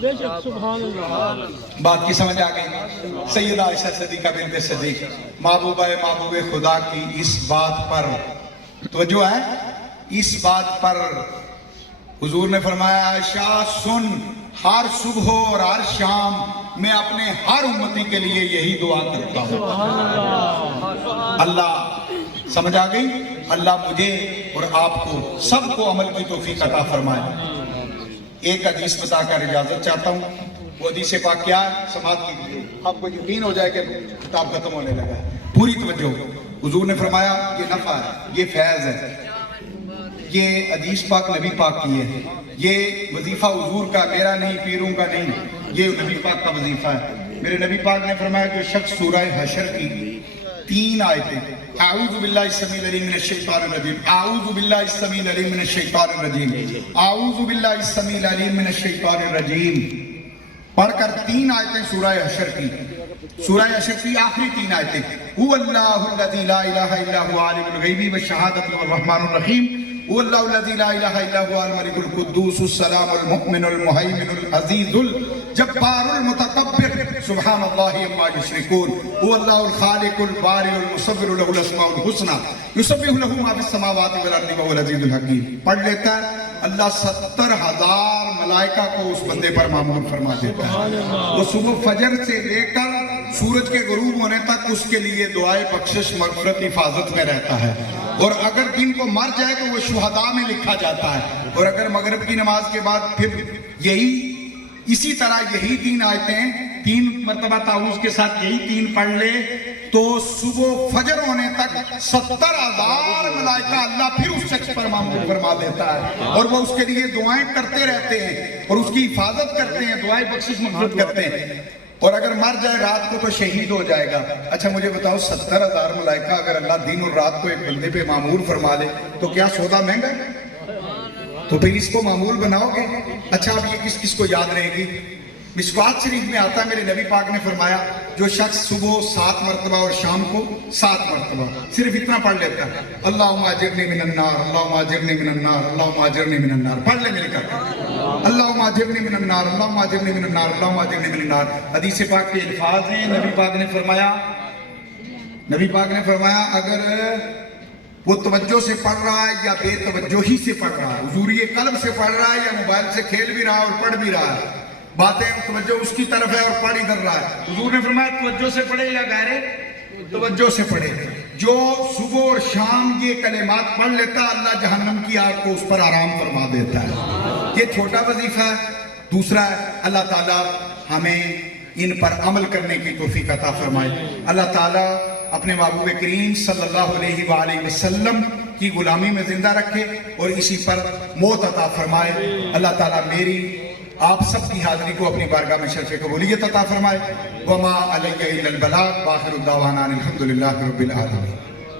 بے شک سبحان اللہ بات کی سمجھ آ گئی؟ سیدہ عائشہ صدیقہ بنت صدیق محبوبہ محبوب خدا کی اس بات پر توجہ ہے، اس بات پر حضور نے فرمایا عائشہ سن، ہر صبح اور ہر شام میں اپنے ہر امتی کے لیے یہی دعا کرتا ہوں۔ اللہ سمجھ آ گئی؟ اللہ مجھے اور آپ کو سب کو عمل کی توفیق عطا فرمائے۔ ایک حدیث بتا کر اجازت چاہتا ہوں، وہ حدیث پاک کیا ہے؟ سماعت کیجیے، آپ کو یقین ہو جائے کہ کتاب ختم ہونے لگا ہے۔ پوری توجہ، حضور نے فرمایا یہ نفع ہے، یہ فیض ہے، یہ حدیث پاک نبی پاک کی ہے، یہ وظیفہ حضور کا، میرا نہیں، پیروں کا نہیں، یہ نبی پاک کا وظیفہ ہے۔ میرے نبی پاک نے فرمایا جو شخص سورہ حشر کی 3 آیتیں اعوذ باللہ السمیع العلیم من الشیطان الرجیم، اعوذ باللہ السمیع العلیم من الشیطان الرجیم، اعوذ باللہ السمیع العلیم من الشیطان الرجیم پڑھ کر 3 آیتیں سورہ حشر کی، سورہ حشر کی آخری 3 آیتیں هو اللہ الذی لا الہ الا هو عالم الغیب والشہادۃ الرحمن الرحیم، هو اللہ الذی لا الہ الا هو الملک القدوس السلام المؤمن المہیمن العزیز الجبار المتکبر سبحان اللہ عما یشرکون، هو اللہ الخالق البارئ المصور له الاسماء الحسنى یسبح له ما فی السماوات والارض وهو العزیز الحکیم۔ پڑھ لیتا ہے اللہ 70,000 ملائکہ کو اس بندے پر معمور فرما دیتا ہے، وہ صبح فجر سے لے کر سورج کے غروب ہونے تک اس کے لیے دعائے بخشش مغفرت حفاظت میں رہتا ہے، اور اگر دن کو مر جائے تو وہ شہداء میں لکھا جاتا ہے، اور اگر مغرب کی نماز کے بعد پھر اسی طرح یہی 3 آیتیں 3 مرتبہ تعوذ کے ساتھ یہی 3 پڑھ لے تو صبح فجر ہونے تک 70,000 ملائکہ اللہ پھر اس شخص پر معمول فرما دیتا ہے، اور وہ اس کے لیے دعائیں کرتے رہتے ہیں اور اس کی حفاظت کرتے ہیں، دعائیں بخشش مغفرت کرتے ہیں، اور اگر مر جائے رات کو تو شہید ہو جائے گا۔ اچھا مجھے بتاؤ 70,000 ملائکہ اگر اللہ دن اور رات کو ایک بندے پہ معمول فرما لے تو کیا سودا مہنگا ہے؟ تو پھر اس کو معمول بناؤ گے؟ اچھا اب یہ کس کس کو یاد رہے گی؟ مشکوٰۃ شریف میں آتا ہے میرے نبی پاک نے فرمایا جو شخص صبح 7 مرتبہ اور شام کو 7 مرتبہ صرف اتنا پڑھ لیتا ہے اللہم اجرنی من النار، اللہم اجرنی من النار، اللہم اجرنی من النار، پڑھ لے مل کر اللہم اجرنی من النار، اللہم اجرنی من النار، اللہم اجرنی من النار۔ حدیث پاک کے الفاظ ہیں، نبی پاک نے فرمایا اگر وہ توجہ سے پڑھ رہا ہے یا بے توجہی سے پڑھ رہا ہے، حضوری قلب سے پڑھ رہا ہے یا موبائل سے کھیل بھی رہا ہے اور پڑھ بھی رہا ہے، باتیں توجہ اس کی طرف ہے اور پڑھ ادھر رہا ہے، حضور نے فرمایا توجہ سے پڑھے یا غیر توجہ سے پڑھے۔ جو صبح اور شام یہ کلمات پڑھ لیتا ہے اللہ جہنم کی آگ کو اس پر آرام فرما دیتا ہے۔ یہ چھوٹا وظیفہ ہے۔ دوسرا ہے اللہ تعالیٰ ہمیں ان پر عمل کرنے کی توفیق عطا فرمائے۔ اللہ تعالیٰ اپنے محبوب کریم صلی اللہ علیہ وآلہ وسلم کی غلامی میں زندہ رکھے اور اسی پر موت عطا فرمائے۔ اللہ تعالیٰ میری آپ سب کی حاضری کو اپنی بارگاہ میں شرف قبولیت عطا فرمائے۔ وما علیہ الا البلاغ، وآخر دعوانا الحمدللہ رب العالمین۔